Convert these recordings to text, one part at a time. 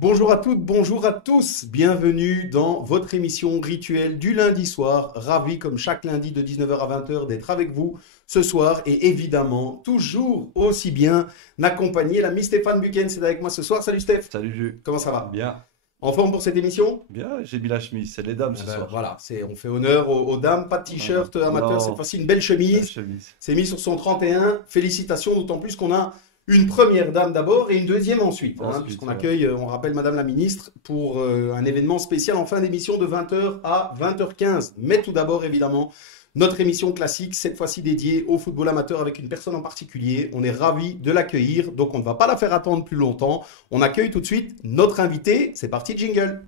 Bonjour à toutes, bonjour à tous. Bienvenue dans votre émission rituelle du lundi soir. Ravi comme chaque lundi de 19h à 20h d'être avec vous ce soir et évidemment toujours aussi bien accompagné. L'ami Stéphane Buchen, c'est avec moi ce soir. Salut Steph, Salut Jules. comment ça va? Bien, En forme pour cette émission? bien, j'ai mis la chemise, c'est les dames Eh ce ben, soir. voilà, on fait honneur aux dames, pas de Voilà. t-shirt amateur, cette Non, fois-ci une belle la chemise. chemise. C'est mis sur son 31. Félicitations, d'autant plus qu'on a une première dame d'abord et une deuxième ensuite, hein, Ensuite, puisqu'on voilà. accueille, on rappelle Madame la Ministre, pour un événement spécial en fin d'émission de 20h à 20h15. Mais tout d'abord, évidemment, notre émission classique, cette fois-ci dédiée au football amateur avec une personne en particulier. On est ravis de l'accueillir, donc on ne va pas la faire attendre plus longtemps. On accueille tout de suite notre invité. C'est parti, jingle.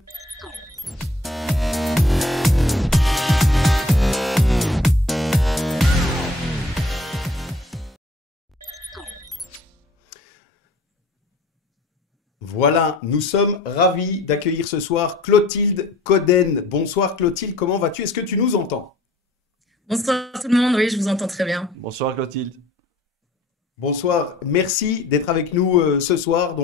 Voilà, nous sommes ravis d'accueillir ce soir Clotilde Coden. Bonsoir Clotilde, comment vas-tu? Est-ce que tu nous entends? Bonsoir tout le monde, oui, je vous entends très bien. Bonsoir Clotilde. Bonsoir, merci d'être avec nous ce soir.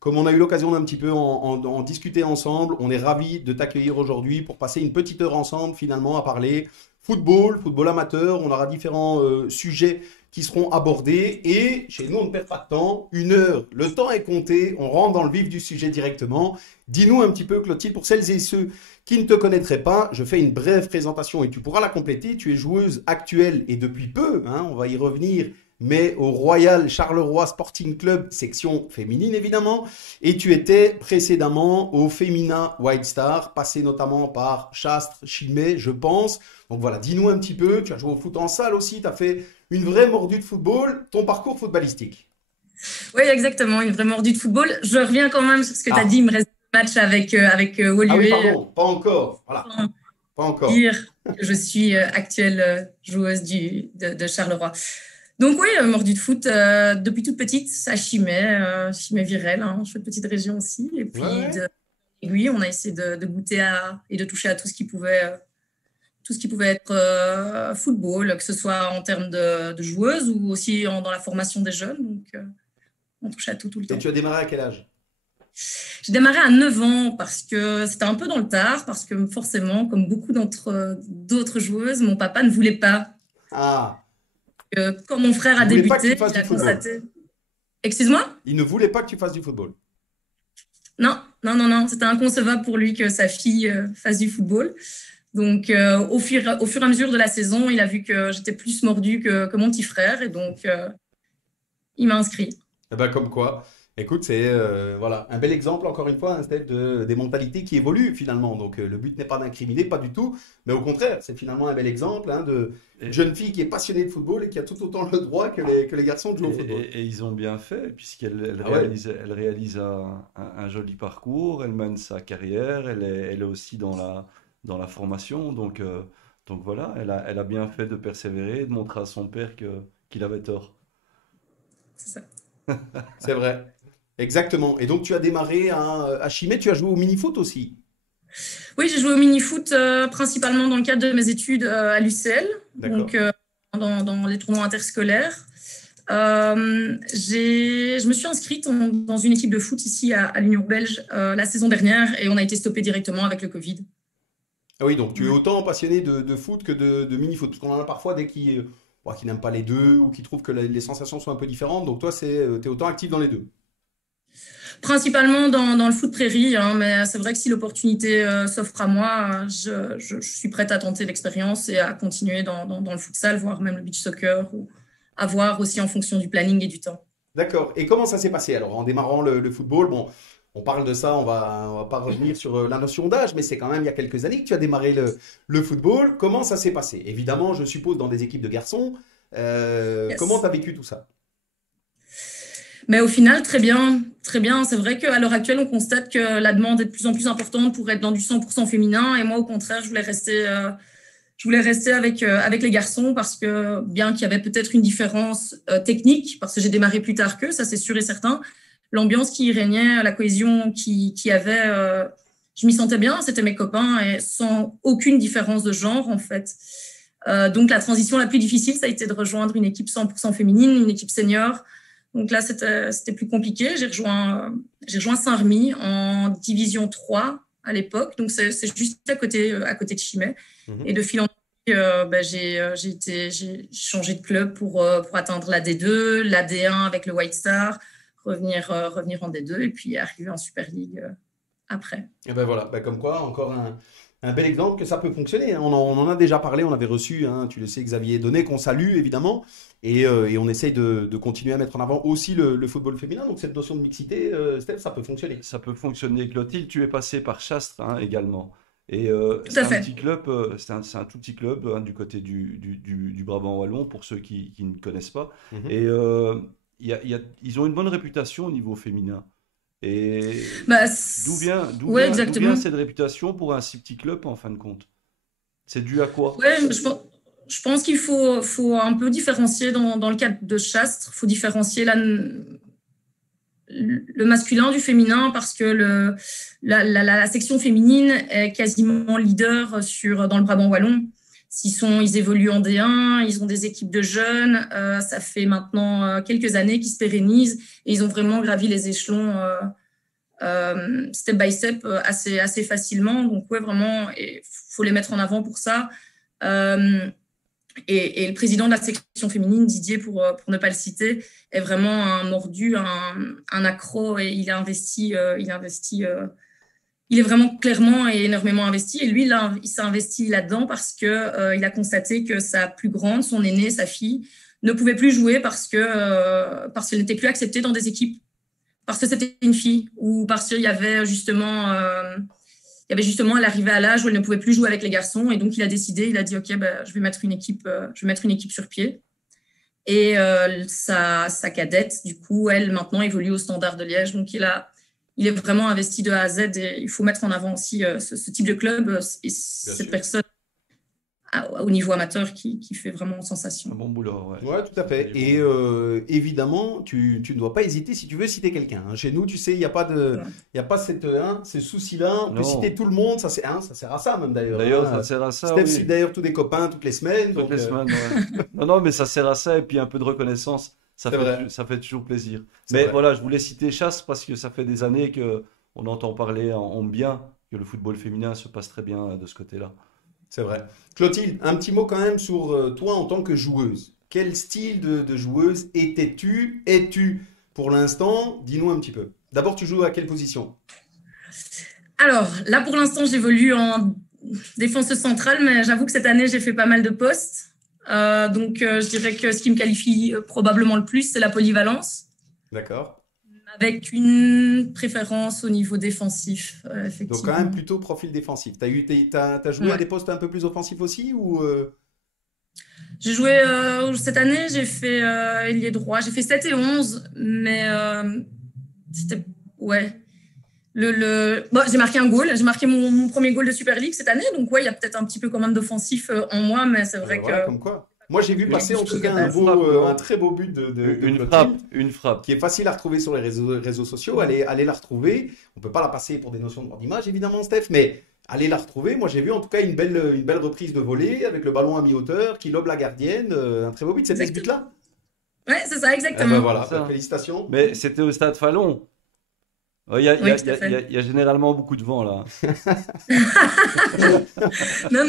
Comme on a eu l'occasion d'un petit peu en discuter ensemble, on est ravis de t'accueillir aujourd'hui pour passer une petite heure ensemble finalement à parler football, football amateur. On aura différents sujets qui seront abordés et chez nous on ne perd pas de temps. Une heure, le temps est compté, on rentre dans le vif du sujet directement. Dis-nous un petit peu Clotilde, pour celles et ceux qui ne te connaîtraient pas, je fais une brève présentation et tu pourras la compléter. Tu es joueuse actuelle et depuis peu, hein, on va y revenir, mais au Royal Charleroi Sporting Club, section féminine évidemment, et tu étais précédemment au Femina White Star, passé notamment par Chastres, Chimay, je pense. Donc voilà, dis-nous un petit peu, tu as joué au foot en salle aussi, tu as fait une vraie mordue de football, ton parcours footballistique. Oui, exactement, une vraie mordue de football. Je reviens quand même sur ce que tu as dit, Ah, il me reste un match avec ah oui, Woluwe. pardon, pas encore, voilà, Sans pas encore. dire que je suis actuelle joueuse de Charleroi. Donc oui, mordue de foot depuis toute petite, à Chimay, Chimay-Virel, hein, chouette petite région aussi. Et Ouais, puis ouais. de aiguille, on a essayé de goûter et de toucher à tout ce qui pouvait être football, que ce soit en termes de joueuses ou aussi dans la formation des jeunes. Donc, on touche à tout le Et temps. tu as démarré à quel âge? J'ai démarré à 9 ans parce que c'était un peu dans le tard, parce que forcément, comme beaucoup d'autres joueuses, mon papa ne voulait pas. Ah, Quand mon frère il a voulait pas que tu débuté, fasses il du a football. constaté. Excuse-moi? Il ne voulait pas que tu fasses du football. Non, non, non, non. C'était inconcevable pour lui que sa fille fasse du football. Donc, au fur et à mesure de la saison, il a vu que j'étais plus mordue que mon petit frère et donc il m'a inscrit. Eh ben, comme quoi, écoute, c'est voilà, un bel exemple, encore une fois, hein, Steph, des mentalités qui évoluent finalement. Le but n'est pas d'incriminer, pas du tout, mais au contraire, c'est finalement un bel exemple hein, de Et, jeune fille qui est passionnée de football et qui a tout autant le droit que les garçons de et- jouer au football. et ils ont bien fait, puisqu'elle Ah ouais, elle réalise un joli parcours, elle mène sa carrière, elle est aussi dans la formation. Donc voilà, elle a bien fait de persévérer, de montrer à son père qu'il avait tort. C'est ça. c'est vrai. Exactement. Et donc, tu as démarré à Chimay, tu as joué au mini-foot aussi. Oui, j'ai joué au mini-foot principalement dans le cadre de mes études à l'UCL, donc D'accord. dans les tournois interscolaires. Je me suis inscrite dans une équipe de foot ici à l'Union belge la saison dernière et on a été stoppé directement avec le Covid. Ah oui, donc tu es Ouais. autant passionné de foot que de mini-foot. Parce qu'on en a parfois des qui n'aiment pas les deux ou qui trouvent que les sensations sont un peu différentes. Donc toi, t'es autant actif dans les deux. Principalement dans le foot prairie, hein, mais c'est vrai que si l'opportunité s'offre à moi, je suis prête à tenter l'expérience et à continuer dans le futsal, voire même le beach soccer, ou à voir aussi en fonction du planning et du temps. D'accord. Et comment ça s'est passé alors en démarrant le football? Bon, on parle de ça, on va pas revenir sur la notion d'âge, mais c'est quand même il y a quelques années que tu as démarré le football. Comment ça s'est passé? Évidemment, je suppose dans des équipes de garçons. Comment tu Yes. as vécu tout ça? Mais au final, très bien, très bien. C'est vrai qu'à l'heure actuelle, on constate que la demande est de plus en plus importante pour être dans du 100% féminin. Et moi, au contraire, je voulais rester avec les garçons parce que bien qu'il y avait peut-être une différence technique, parce que j'ai démarré plus tard qu'eux, ça c'est sûr et certain, l'ambiance qui y régnait, la cohésion qui y avait, je m'y sentais bien, c'était mes copains et sans aucune différence de genre en fait. Donc la transition la plus difficile, ça a été de rejoindre une équipe 100% féminine, une équipe senior. Donc là, c'était plus compliqué. J'ai rejoint Saint-Remy en division 3 à l'époque. Donc, c'est juste à côté de Chimay. Et de fil en j'ai changé de club pour atteindre la D2, la D1 avec le White Star, revenir en D2 et puis arriver en Super League après. Et ben voilà, comme quoi, encore un bel exemple que ça peut fonctionner. On en a déjà parlé, on avait reçu, tu le sais, Xavier Donnet, qu'on salue évidemment, et on essaye de continuer à mettre en avant aussi le football féminin. Donc cette notion de mixité, Steph, ça peut fonctionner. Ça peut fonctionner. Clotilde, tu es passé par Chastres également. Et Tout à fait. petit club, c'est un tout petit club du côté du Brabant wallon pour ceux qui ne connaissent pas. Et ils ont une bonne réputation au niveau féminin. Et d'où vient cette réputation pour un si petit club en fin de compte? C'est dû à quoi? Ouais, je pense qu'il faut un peu différencier dans le cadre de Chastres. Il faut différencier le masculin du féminin parce que la section féminine est quasiment leader dans le Brabant wallon. Ils évoluent en D1, ils ont des équipes de jeunes. Ça fait maintenant quelques années qu'ils se pérennisent et ils ont vraiment gravi les échelons step by step assez facilement. Donc ouais, vraiment, il faut les mettre en avant pour ça. Et le président de la section féminine, Didier, pour ne pas le citer, est vraiment un mordu, un accro, et il est vraiment clairement et énormément investi. Et lui, il s'est investi là-dedans parce qu'il a constaté que sa plus grande, son aînée, sa fille, ne pouvait plus jouer parce qu'elle n'était plus acceptée dans des équipes, parce que c'était une fille, ou parce qu'il y avait justement... elle arrivait à l'âge où elle ne pouvait plus jouer avec les garçons, et donc il a dit ok, je vais mettre une équipe sur pied. Et sa cadette, du coup, elle maintenant évolue au Standard de Liège, donc il est vraiment investi de A à Z, et il faut mettre en avant aussi ce type de club et cette personne au niveau amateur qui fait vraiment sensation. Un bon boulot, ouais. Ouais, tout à fait. Et évidemment, tu ne dois pas hésiter si tu veux citer quelqu'un. Chez nous, tu sais, il n'y a pas ces soucis-là. On peut citer tout le monde. Ça sert à ça même d'ailleurs. D'ailleurs, ça sert à ça. Steph cite d'ailleurs tous des copains toutes les semaines. Toutes les semaines, ouais. Non, mais ça sert à ça et puis un peu de reconnaissance. Ça fait toujours plaisir. Mais voilà, je voulais citer Chasse parce que ça fait des années qu'on entend parler en bien que le football féminin se passe très bien de ce côté-là. C'est vrai. Clotilde, un petit mot quand même sur toi en tant que joueuse. Quel style de joueuse es-tu pour l'instant? Dis-nous un petit peu. D'abord, tu joues à quelle position? Alors, là, pour l'instant, j'évolue en défenseuse centrale, mais j'avoue que cette année, j'ai fait pas mal de postes. Donc, je dirais que ce qui me qualifie probablement le plus, c'est la polyvalence. D'accord. Avec une préférence au niveau défensif, effectivement. Donc, quand même plutôt profil défensif. T'as joué à des postes un peu plus offensifs aussi ou J'ai joué cette année, j'ai fait ailier droit. J'ai fait 7 et 11, mais c'était... Ouais. J'ai marqué un goal. J'ai marqué mon premier goal de Super League cette année. Donc, ouais, il y a peut-être un petit peu quand même d'offensif en moi, mais c'est vrai que... Comme quoi. Moi, j'ai vu passer en tout cas un très beau but une frappe qui est facile à retrouver sur les réseaux sociaux. Allez la retrouver. On ne peut pas la passer pour des notions de droit d'image, évidemment, Steph, mais allez la retrouver. Moi, j'ai vu en tout cas une belle reprise de volée avec le ballon à mi-hauteur qui lobe la gardienne. Un très beau but. C'était ce but-là? Ouais, c'est ça, exactement. Voilà, félicitations. Mais c'était au Stade Fallon. Il y a généralement beaucoup de vent là. Non.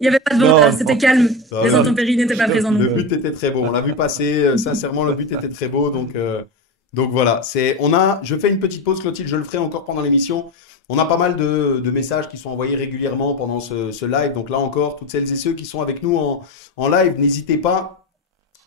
Il n'y avait pas de vent, c'était calme. Les intempéries n'étaient pas présentes. Le but était très beau. On l'a vu passer. Sincèrement, le but était très beau. Donc voilà. Je fais une petite pause, Clotilde. Je le ferai encore pendant l'émission. On a pas mal de messages qui sont envoyés régulièrement pendant ce live. Donc là encore, toutes celles et ceux qui sont avec nous en live, n'hésitez pas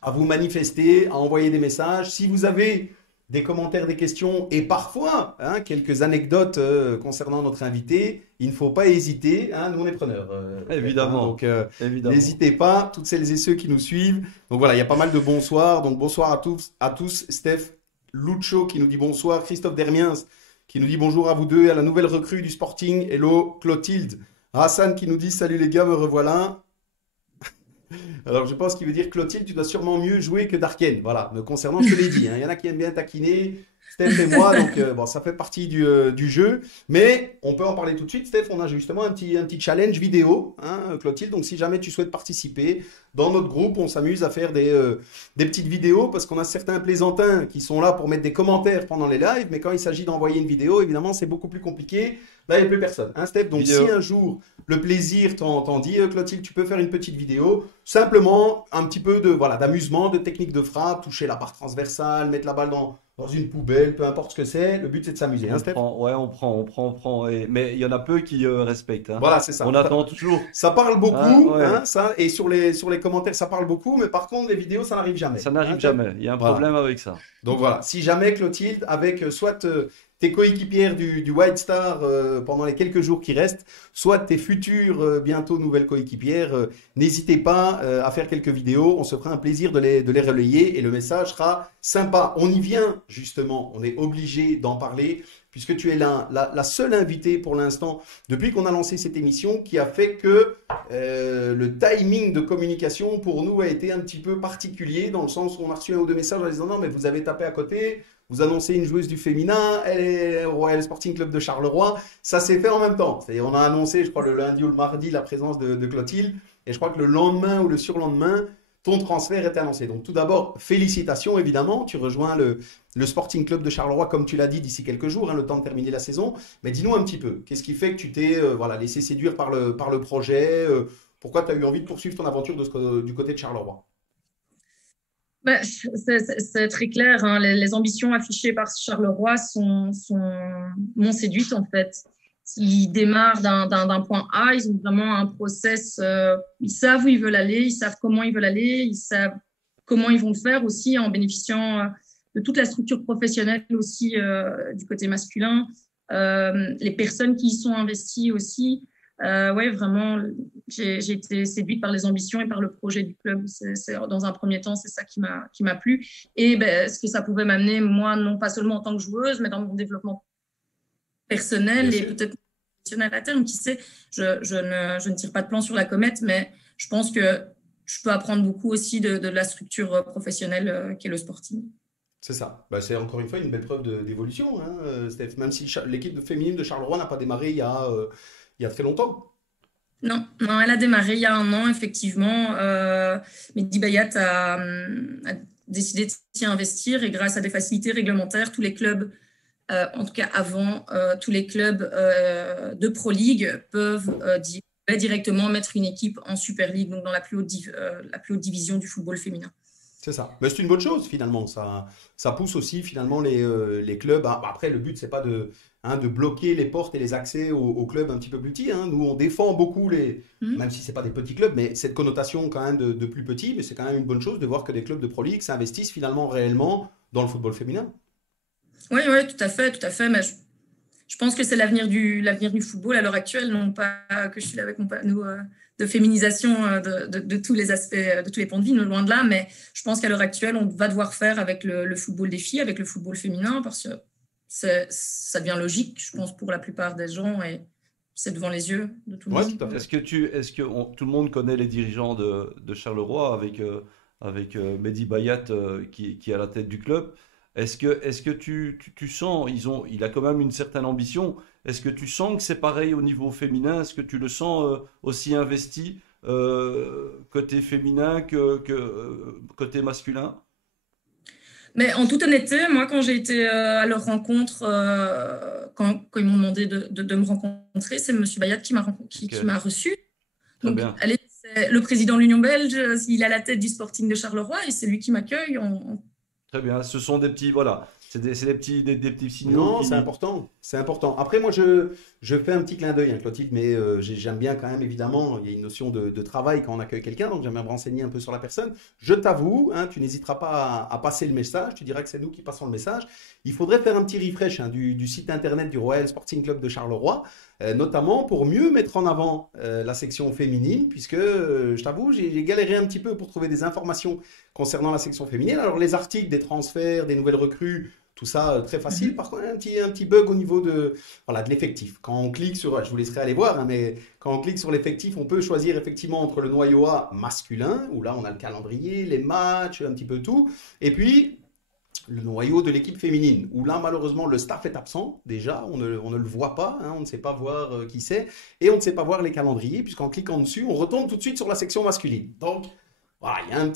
à vous manifester, à envoyer des messages. Si vous avez des commentaires, des questions et parfois quelques anecdotes concernant notre invité, il ne faut pas hésiter, nous on est preneurs. Évidemment. Donc n'hésitez pas, toutes celles et ceux qui nous suivent. Donc voilà, il y a pas mal de bonsoirs. Donc bonsoir à tous. Steph Lucho qui nous dit bonsoir. Christophe Dermiens qui nous dit bonjour à vous deux et à la nouvelle recrue du Sporting. Hello Clotilde. Hassan qui nous dit salut les gars, me revoilà. Alors, je pense qu'il veut dire Clotilde, tu dois sûrement mieux jouer que Darken. Voilà, me concernant, je te l'ai dit. Il y en a qui aiment bien taquiner. Steph et moi, donc bon, ça fait partie du jeu, mais on peut en parler tout de suite. Steph, on a justement un petit challenge vidéo, hein, Clotilde. Donc, si jamais tu souhaites participer dans notre groupe, on s'amuse à faire des petites vidéos parce qu'on a certains plaisantins qui sont là pour mettre des commentaires pendant les lives, mais quand il s'agit d'envoyer une vidéo, évidemment, c'est beaucoup plus compliqué. Là, il n'y a plus personne, hein, Steph. Donc, Vidéo. si un jour le plaisir t'en dit, Clotilde, tu peux faire une petite vidéo, simplement un petit peu d'amusement, de technique de frappe, toucher la barre transversale, mettre la balle dans une poubelle, peu importe ce que c'est. Le but, c'est de s'amuser, hein, On Steph? prend, ouais, on prend. Mais il y en a peu qui respectent, hein. Voilà, c'est ça. On attend toujours. Ça parle beaucoup, Ah, ouais. hein, ça, et sur les commentaires, ça parle beaucoup, mais par contre, les vidéos, ça n'arrive jamais. Ça Hein, n'arrive Steph? jamais. Il y a un Voilà. problème avec ça. Donc voilà, si jamais Clotilde, avec soit tes coéquipières du White Star pendant les quelques jours qui restent, soit tes futures bientôt nouvelles coéquipières, n'hésitez pas à faire quelques vidéos, on se fera un plaisir de les relayer et le message sera sympa. On y vient justement, on est obligé d'en parler puisque tu es la seule invitée pour l'instant depuis qu'on a lancé cette émission qui a fait que le timing de communication pour nous a été un petit peu particulier dans le sens où on a reçu un ou deux messages en disant non mais vous avez tapé à côté. Vous annoncez une joueuse du féminin, elle est au Royal Sporting Club de Charleroi. Ça s'est fait en même temps. C'est-à-dire, on a annoncé, je crois, le lundi ou le mardi, la présence de Clotilde. Et je crois que le lendemain ou le surlendemain, ton transfert était annoncé. Donc, tout d'abord, félicitations, évidemment. Tu rejoins le Sporting Club de Charleroi, comme tu l'as dit, d'ici quelques jours, hein, le temps de terminer la saison. Mais dis-nous un petit peu, qu'est-ce qui fait que tu t'es laissé séduire par le projet pourquoi tu as eu envie de poursuivre ton aventure du côté de Charleroi? C'est très clair, hein. Les ambitions affichées par Charleroi m'ont séduite en fait. Ils démarrent d'un point A, ils ont vraiment un process, ils savent où ils veulent aller, ils savent comment ils veulent aller, ils savent comment ils vont le faire aussi en bénéficiant de toute la structure professionnelle aussi du côté masculin, les personnes qui y sont investies aussi. Ouais, vraiment, j'ai été séduite par les ambitions et par le projet du club. Dans un premier temps, c'est ça qui m'a plu. Et ce que ça pouvait m'amener, moi, non pas seulement en tant que joueuse, mais dans mon développement personnel et peut-être professionnel à terme. Qui sait, je ne tire pas de plan sur la comète, mais je pense que je peux apprendre beaucoup aussi de la structure professionnelle qu'est le Sporting. C'est ça. C'est encore une fois une belle preuve d'évolution, hein, Steph. Même si l'équipe féminine de Charleroi n'a pas démarré il y a très longtemps. Non, elle a démarré il y a un an, effectivement. Mehdi Bayat a décidé de s'y investir et grâce à des facilités réglementaires, tous les clubs, en tout cas avant, tous les clubs de Pro League peuvent directement mettre une équipe en Super League, donc dans la plus haute division du football féminin. C'est ça. Mais c'est une bonne chose finalement. Ça pousse aussi finalement les clubs. Après, le but, c'est pas de bloquer les portes et les accès aux clubs un petit peu plus petits. Hein. Nous, on défend beaucoup même si c'est pas des petits clubs, mais cette connotation quand même de plus petits. Mais c'est quand même une bonne chose de voir que des clubs de Pro League s'investissent finalement réellement dans le football féminin. Oui, tout à fait. Mais je pense que c'est l'avenir du football à l'heure actuelle, non pas que je suis là avec mon panneau de féminisation de tous les aspects, de tous les points de vue, loin de là, mais je pense qu'à l'heure actuelle, on va devoir faire avec le football des filles, avec le football féminin, parce que ça devient logique, je pense, pour la plupart des gens, et c'est devant les yeux de tout le monde. Tout à fait. Est-ce que tout le monde connaît les dirigeants de Charleroi avec Mehdi Bayat qui est à la tête du club? Est-ce que tu sens, il a quand même une certaine ambition. Est-ce que tu sens que c'est pareil au niveau féminin? Est-ce que tu le sens aussi investi côté féminin que côté masculin? Mais en toute honnêteté, moi, quand j'ai été à leur rencontre, quand ils m'ont demandé de me rencontrer, c'est M. Bayat qui m'a reçu. Très Donc, bien. c'est le président de l'Union belge, il a la tête du Sporting de Charleroi et c'est lui qui m'accueille. Très bien. Ce sont des petits, voilà, c'est des petits signaux. Non, c'est important. C'est important. Après, moi, je fais un petit clin d'œil, hein, Clotilde, mais j'aime bien quand même, évidemment, il y a une notion de travail quand on accueille quelqu'un, donc j'aime bien me renseigner un peu sur la personne. Je t'avoue, hein, tu n'hésiteras pas à passer le message, tu diras que c'est nous qui passons le message. Il faudrait faire un petit refresh du site internet du Royal Sporting Club de Charleroi, notamment pour mieux mettre en avant la section féminine, puisque, je t'avoue, j'ai galéré un petit peu pour trouver des informations concernant la section féminine. Alors, les articles, des transferts, des nouvelles recrues, tout ça très facile. Par contre, un petit bug au niveau de l'effectif. Quand on clique sur, je vous laisserai aller voir, hein, mais quand on clique sur l'effectif, on peut choisir effectivement entre le noyau A masculin, où là on a le calendrier, les matchs, un petit peu tout. Et puis, le noyau de l'équipe féminine, où là, malheureusement, le staff est absent, déjà, on ne le voit pas, hein, on ne sait pas voir qui c'est, et on ne sait pas voir les calendriers, puisqu'en cliquant dessus, on retombe tout de suite sur la section masculine. Donc, voilà, il y a un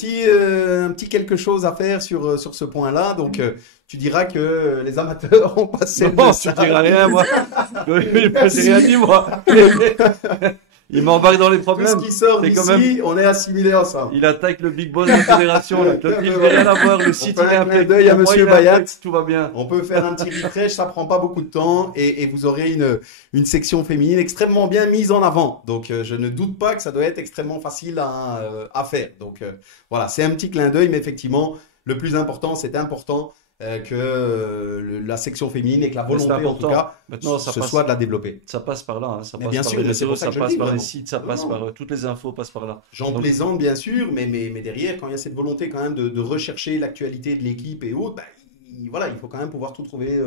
petit quelque chose à faire sur ce point-là, donc tu diras que les amateurs ont passé Non, le tu stade. diras rien, moi. J'ai rien dit, moi. Il m'embarque dans les Tout problèmes. ce qui sort C'est quand d'ici, on est assimilés ensemble. Il attaque le big boss de la fédération. Là. Il n'a rien à voir. Le site, fait il est un clin impeccable. d'œil à Moi, Monsieur il est Bayat. impeccable, tout va bien. On peut faire un petit refresh, ça prend pas beaucoup de temps et vous aurez une section féminine extrêmement bien mise en avant. Donc je ne doute pas que ça doit être extrêmement facile à faire. Donc voilà, c'est un petit clin d'œil, mais effectivement, le plus important, c'est important que la section féminine et que la Mais c'est volonté en tout important. cas Maintenant, ça ce passe. soit de la développer. Ça passe par là. Hein. Ça Mais passe bien par sûr, les mais c'est réseaux, pour ça ça que je le passe dis, par les vraiment. sites, ça Non, passe non. par toutes les infos passent par là. J'en Donc, plaisante bien sûr, mais derrière, quand il y a cette volonté quand même de rechercher l'actualité de l'équipe et autres, bah, voilà, il faut quand même pouvoir tout trouver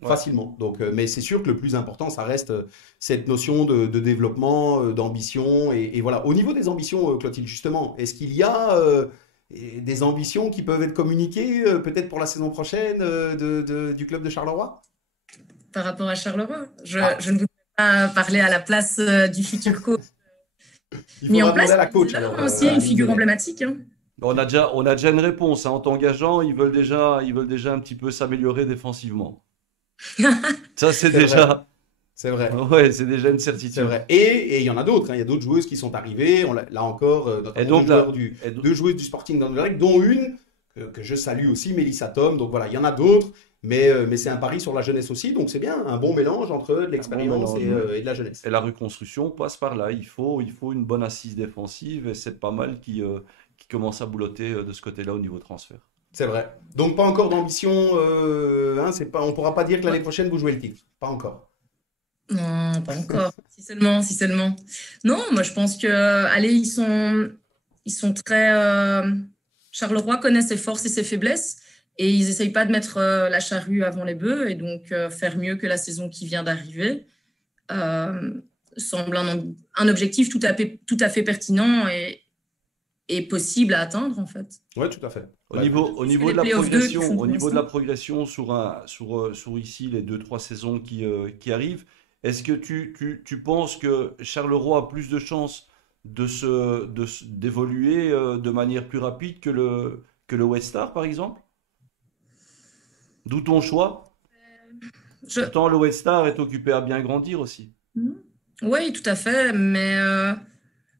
Ouais. facilement. Donc, mais c'est sûr que le plus important, ça reste cette notion de développement, d'ambition. Et voilà. Au niveau des ambitions, Clotilde, justement, est-ce qu'il y a des ambitions qui peuvent être communiquées peut-être pour la saison prochaine du club de Charleroi? Par rapport à Charleroi, je Ah. ne voudrais pas parler à la place du futur coach Il mis faudra en place. demander à la coach. C'est là alors, aussi une Annie figure Delay. emblématique. Hein. on a déjà une réponse. Hein. En t'engageant, ils veulent déjà un petit peu s'améliorer défensivement. Ça, c'est C'est déjà. C'est vrai. Ouais, c'est déjà une C'est certitude. vrai. Et il y en a d'autres. Hein. Il y a d'autres joueuses qui sont arrivées. Là encore, Et notamment donc, là, et donc- deux joueuses du Sporting d'Anderlecht, dont une que je salue aussi, Mélissa Tom. Donc voilà, il y en a d'autres. Mais c'est un pari sur la jeunesse aussi. Donc c'est bien, un bon mélange entre de l'expérience mélange, et de la jeunesse. Et la reconstruction passe par là. Il faut une bonne assise défensive et c'est pas mal qui commence à boulotter de ce côté-là au niveau transfert. C'est vrai. Donc pas encore d'ambition. Hein, c'est pas, on ne pourra pas dire que l'année prochaine vous jouez le titre. Pas encore. Non, pas encore. Si seulement. Non, moi je pense que, allez, ils sont très. Charleroi connaît ses forces et ses faiblesses et ils n'essayent pas de mettre la charrue avant les bœufs et donc faire mieux que la saison qui vient d'arriver semble un objectif tout à fait pertinent et possible à atteindre en fait. Oui, tout à fait. Au niveau les de la playoffs 2 qui progression, font pour au niveau de l'instant. la progression sur ici les 2-3 saisons qui arrivent, est-ce que tu penses que Charleroi a plus de chances d'évoluer de manière plus rapide que le West Star, par exemple? D'où ton choix. Je- Pourtant, le West Star est occupé à bien grandir aussi. Oui, tout à fait, mais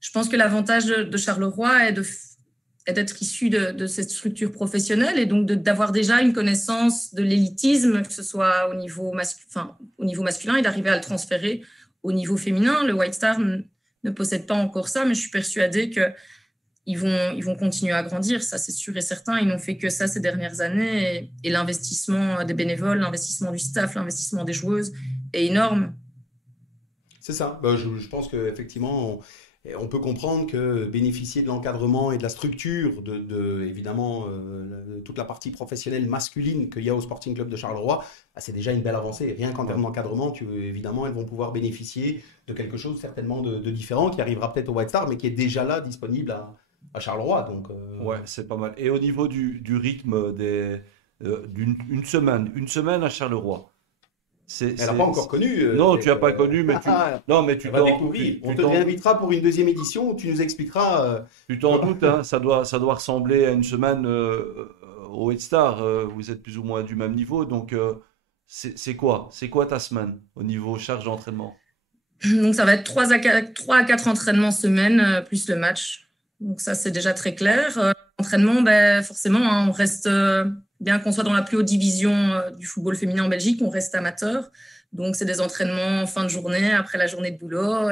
je pense que l'avantage de Charleroi est d'être issu de cette structure professionnelle et donc d'avoir déjà une connaissance de l'élitisme, que ce soit au niveau masculin et d'arriver à le transférer au niveau féminin. Le White Star ne possède pas encore ça, mais je suis persuadée qu'ils vont continuer à grandir, ça c'est sûr et certain. Ils n'ont fait que ça ces dernières années et l'investissement des bénévoles, l'investissement du staff, l'investissement des joueuses est énorme. C'est ça. Bah, je pense qu'effectivement, on peut comprendre que bénéficier de l'encadrement et de la structure évidemment, toute la partie professionnelle masculine qu'il y a au Sporting Club de Charleroi, bah, c'est déjà une belle avancée. Rien qu'en termes d'encadrement, évidemment, elles vont pouvoir bénéficier de quelque chose certainement de différent qui arrivera peut-être au White Star, mais qui est déjà là, disponible à Charleroi. Donc, Ouais, c'est pas mal. Et au niveau du rythme d'une semaine à Charleroi, elle n'a pas encore connu. Non, tu n'as pas connu, mais non, mais tu vas découvrir. On te réinvitera pour une deuxième édition où tu nous expliqueras. Tu t'en doutes, hein, ça doit ressembler à une semaine au Head Star. Vous êtes plus ou moins du même niveau, donc c'est quoi ta semaine au niveau charge d'entraînement? Donc ça va être 3 à 4 entraînements semaine plus le match. Donc ça c'est déjà très clair. Entraînement, ben, forcément, hein, on reste, bien qu'on soit dans la plus haute division du football féminin en Belgique, on reste amateur. Donc c'est des entraînements en fin de journée, après la journée de boulot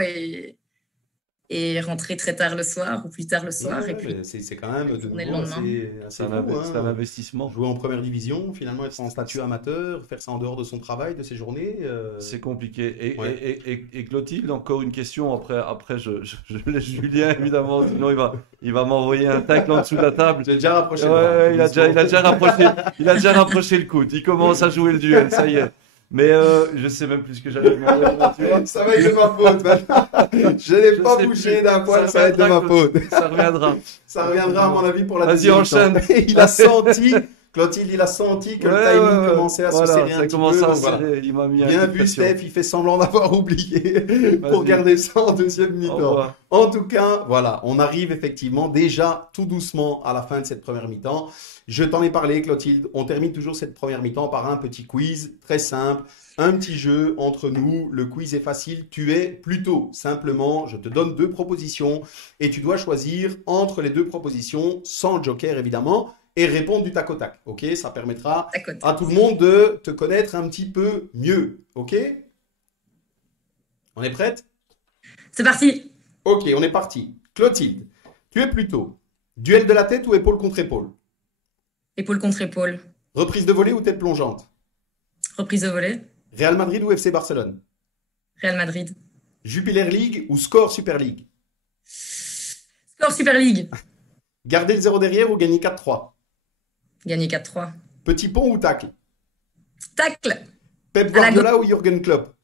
et rentrer très tard le soir ou plus tard le soir. Ouais, et puis c'est quand même de journée le nouveau lendemain. assez C'est fou, c'est un hein. investissement. Jouer en première division, finalement être en statut amateur, faire ça en dehors de son travail, de ses journées. C'est compliqué. Ouais. Et Clotilde, encore une question. Après je laisse Julien, évidemment, sinon il va m'envoyer un tacle en dessous de la table. J'ai déjà rapproché le Ouais, bras. il a déjà rapproché le coude. Il commence à jouer le duel, ça y est. Mais je sais même plus ce que j'allais demander. Tu vois. Ça va être de ma faute, maintenant. Je n'ai pas sais bougé plus. d'un poil, ça va être de reviendra, ma faute. Ça reviendra. Ça reviendra à mon avis pour la Vas-y, deuxième enchaîne. mi-temps. Il a senti Clotilde, il a senti que le Ouais, timing ouais, commençait à se voilà, serrer un ça petit commence peu. à Donc voilà. serrer. Il m'a mis un Bien coup de vu, pression. Steph, il fait semblant d'avoir oublié pour Vas-y. garder ça en deuxième Au mi-temps. revoir. En tout cas, voilà, on arrive effectivement déjà tout doucement à la fin de cette première mi-temps. Je t'en ai parlé, Clotilde. On termine toujours cette première mi-temps par un petit quiz très simple, un petit jeu entre nous. Le quiz est facile. Tu es plutôt simplement, je te donne 2 propositions et tu dois choisir entre les 2 propositions, sans joker évidemment, et répondre du tac au tac. Ok, ça permettra D'accord. à tout le monde de te connaître un petit peu mieux. Ok? On est prête? C'est parti. Ok, on est parti. Clotilde, tu es plutôt duel de la tête ou épaule contre épaule? Épaule contre épaule. Reprise de volée ou tête plongeante? Reprise de volée. Real Madrid ou FC Barcelone? Real Madrid. Jupiler League ou Score Super League? Score Super League. Garder le 0 derrière ou gagner 4-3? Gagné 4-3. Petit pont ou tacle? Tacle. Pep À la Guardiola ou Jürgen Klopp?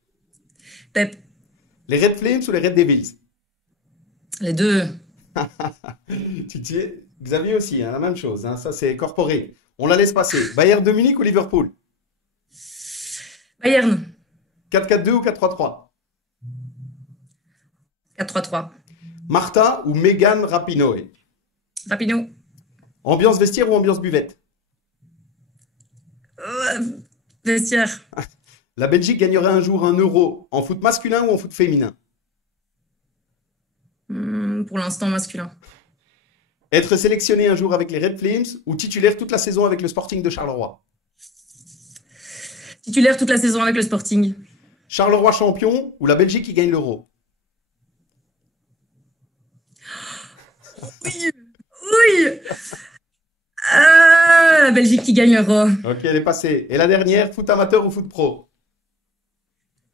Pep. Les Red Flames ou les Red Devils? Les deux. Xavier aussi, hein, la même chose. Hein, ça, c'est corporé. On la laisse passer. Bayern de Munich ou Liverpool? Bayern. 4-4-2 ou 4-3-3? 4-3-3. Martha ou Megan Rapinoe? Rapinoe. Ambiance vestiaire ou ambiance buvette? Vestiaire. La Belgique gagnerait un jour un euro en foot masculin ou en foot féminin? Pour l'instant, masculin. Être sélectionné un jour avec les Red Flames ou titulaire toute la saison avec le Sporting de Charleroi? Titulaire toute la saison avec le Sporting. Charleroi champion ou la Belgique qui gagne l'euro? Oui. Oui. La Belgique qui gagne l'Euro. Ok, elle est passée. Et la dernière, foot amateur ou foot pro?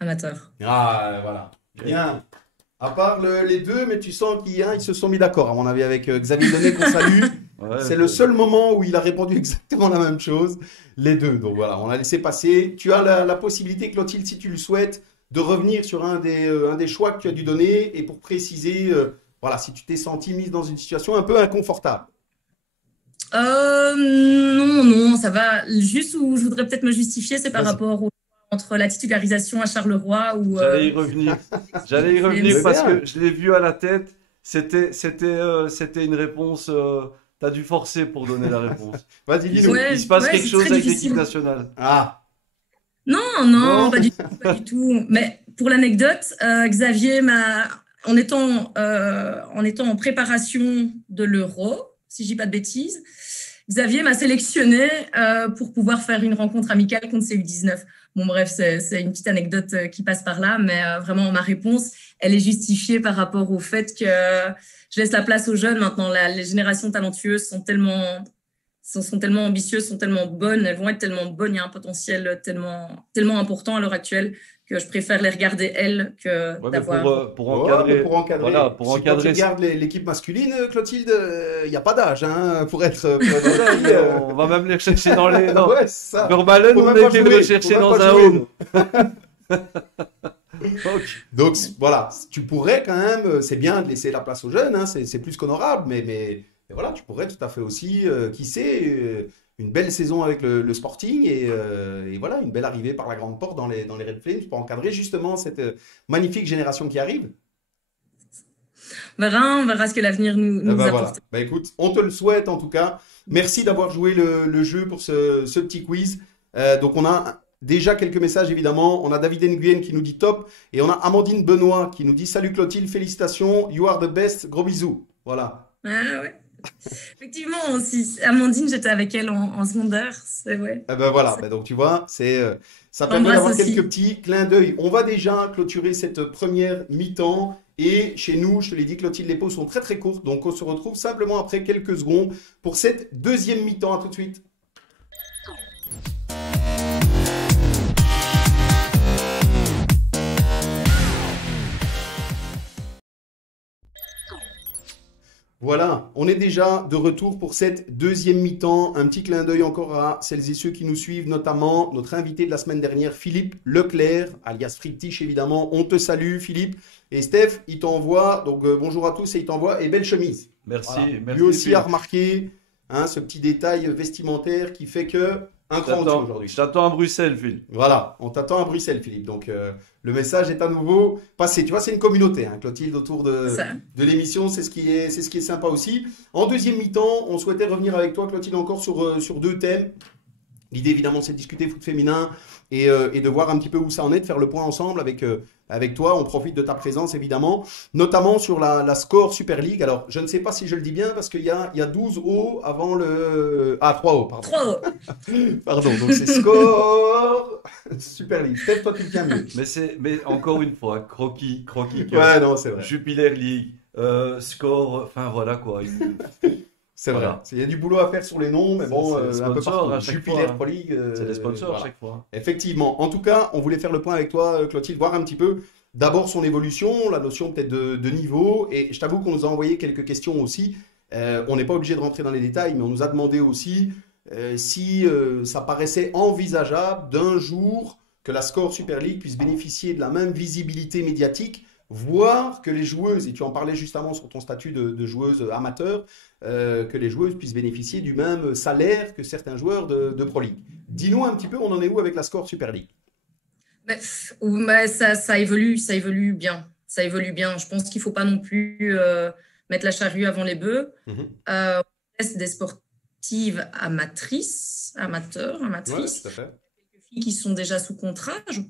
Amateur. Ah, voilà. Bien. À part les deux, mais tu sens qu'ils se sont mis d'accord, à mon avis, avec Xavier Donnet qu'on salue. Ouais, C'est le seul moment où il a répondu exactement la même chose, les deux. Donc voilà, on a laissé passer. Tu as la possibilité, Clotilde, si tu le souhaites, de revenir sur un des choix que tu as dû donner et pour préciser, voilà, si tu t'es senti mise dans une situation un peu inconfortable. Non, ça va. Juste où je voudrais peut-être me justifier, c'est par Vas-y. rapport entre la titularisation à Charleroi ou J'allais y revenir. J'allais y revenir C'est parce bien. que je l'ai vu à la tête. C'était une réponse. T'as dû forcer pour donner la réponse. Vas-y, dis-nous. Ouais. Il se passe quelque c'est chose très avec difficile. l'équipe nationale. Ah, Non, Non. pas du tout, pas du tout. Mais pour l'anecdote, Xavier en étant en préparation de l'Euro, si je dis pas de bêtises, Xavier m'a sélectionné pour pouvoir faire une rencontre amicale contre ses U19. Bon, bref, c'est une petite anecdote qui passe par là, mais vraiment, ma réponse, elle est justifiée par rapport au fait que je laisse la place aux jeunes. Maintenant, les générations talentueuses sont tellement ambitieuses, sont tellement bonnes, elles vont être tellement bonnes, il y a un potentiel tellement important à l'heure actuelle que je préfère les regarder elles que Ouais, mais d'avoir... pour ouais, encadrer. mais pour encadrer. Voilà, pour Si quand tu encadrer. regardes l'équipe masculine, Clotilde, il n'y a pas d'âge hein, pour être. Voilà, mais on va même les chercher dans les. Non. Ouais, c'est ça. Vermaelen, Faut on même a pas été jouer, le rechercher faut même dans pas un jouer. home. Ok. Donc voilà, tu pourrais quand même, c'est bien de laisser la place aux jeunes, hein, c'est plus qu'honorable, mais voilà, tu pourrais tout à fait aussi, qui sait, une belle saison avec le Sporting et voilà, une belle arrivée par la grande porte dans les Red Flames pour encadrer justement cette magnifique génération qui arrive. On verra ce que l'avenir nous Voilà. apporte. Bah écoute, on te le souhaite en tout cas. Merci d'avoir joué le jeu pour ce petit quiz. Donc on a déjà quelques messages évidemment. On a David Nguyen qui nous dit top et on a Amandine Benoît qui nous dit salut Clotilde, félicitations, you are the best, gros bisous. Voilà. Ah ouais. Effectivement, aussi, Amandine, j'étais avec elle en secondaire, c'est vrai. Eh ben voilà, ben donc tu vois, ça permet Embrasse d'avoir aussi. quelques petits clins d'œil. On va déjà clôturer cette première mi-temps. Et chez nous, je te l'ai dit, Clotilde, les pauses sont très très courtes. Donc on se retrouve simplement après quelques secondes pour cette deuxième mi-temps. À tout de suite. Voilà, on est déjà de retour pour cette deuxième mi-temps. Un petit clin d'œil encore à celles et ceux qui nous suivent, notamment notre invité de la semaine dernière, Philippe Leclerc, alias Frictiche évidemment. On te salue Philippe. Et Steph, il t'envoie, donc bonjour à tous et il t'envoie, et belle chemise. Merci, Voilà. merci. Lui aussi Philippe. a remarqué hein, ce petit détail vestimentaire qui fait que un cran au-dessus aujourd'hui. Je t'attends à Bruxelles, Phil. Voilà, on t'attend à Bruxelles, Philippe. Donc, le message est à nouveau passé. Tu vois, c'est une communauté, hein, Clotilde, autour de l'émission. C'est ce qui est sympa aussi. En deuxième mi-temps, on souhaitait revenir avec toi, Clotilde, encore sur deux thèmes. L'idée, évidemment, c'est de discuter foot féminin et de voir un petit peu où ça en est, de faire le point ensemble avec toi. On profite de ta présence, évidemment, notamment sur la Score Super League. Alors, je ne sais pas si je le dis bien, parce qu'il y a 12 O avant le... Ah, 3 O, pardon. 3 O. Pardon, donc c'est Score Super League. Peut-être toi, tu le tiens mieux. Mais encore une fois, croquis. Ouais, non, c'est vrai. Jupiler League, Score, enfin voilà quoi. C'est vrai. Voilà. Il y a du boulot à faire sur les noms, mais bon, un peu partout. Jupiler Pro League. C'est des sponsors voilà. à chaque fois. Effectivement. En tout cas, on voulait faire le point avec toi, Clotilde, voir un petit peu d'abord son évolution, la notion peut-être de niveau. Et je t'avoue qu'on nous a envoyé quelques questions aussi. On n'est pas obligé de rentrer dans les détails, mais on nous a demandé aussi si ça paraissait envisageable d'un jour que la Score Super League puisse bénéficier de la même visibilité médiatique, voire que les joueuses, et tu en parlais juste avant sur ton statut de joueuse amateur, que les joueuses puissent bénéficier du même salaire que certains joueurs de Pro League. Dis-nous un petit peu, on en est où avec la Score Super League? Ça évolue bien. Ça évolue bien. Je pense qu'il ne faut pas non plus mettre la charrue avant les bœufs. On reste des sportives amateurs, amatrices. Ouais, tout à fait. Quelques filles qui sont déjà sous contrat. Je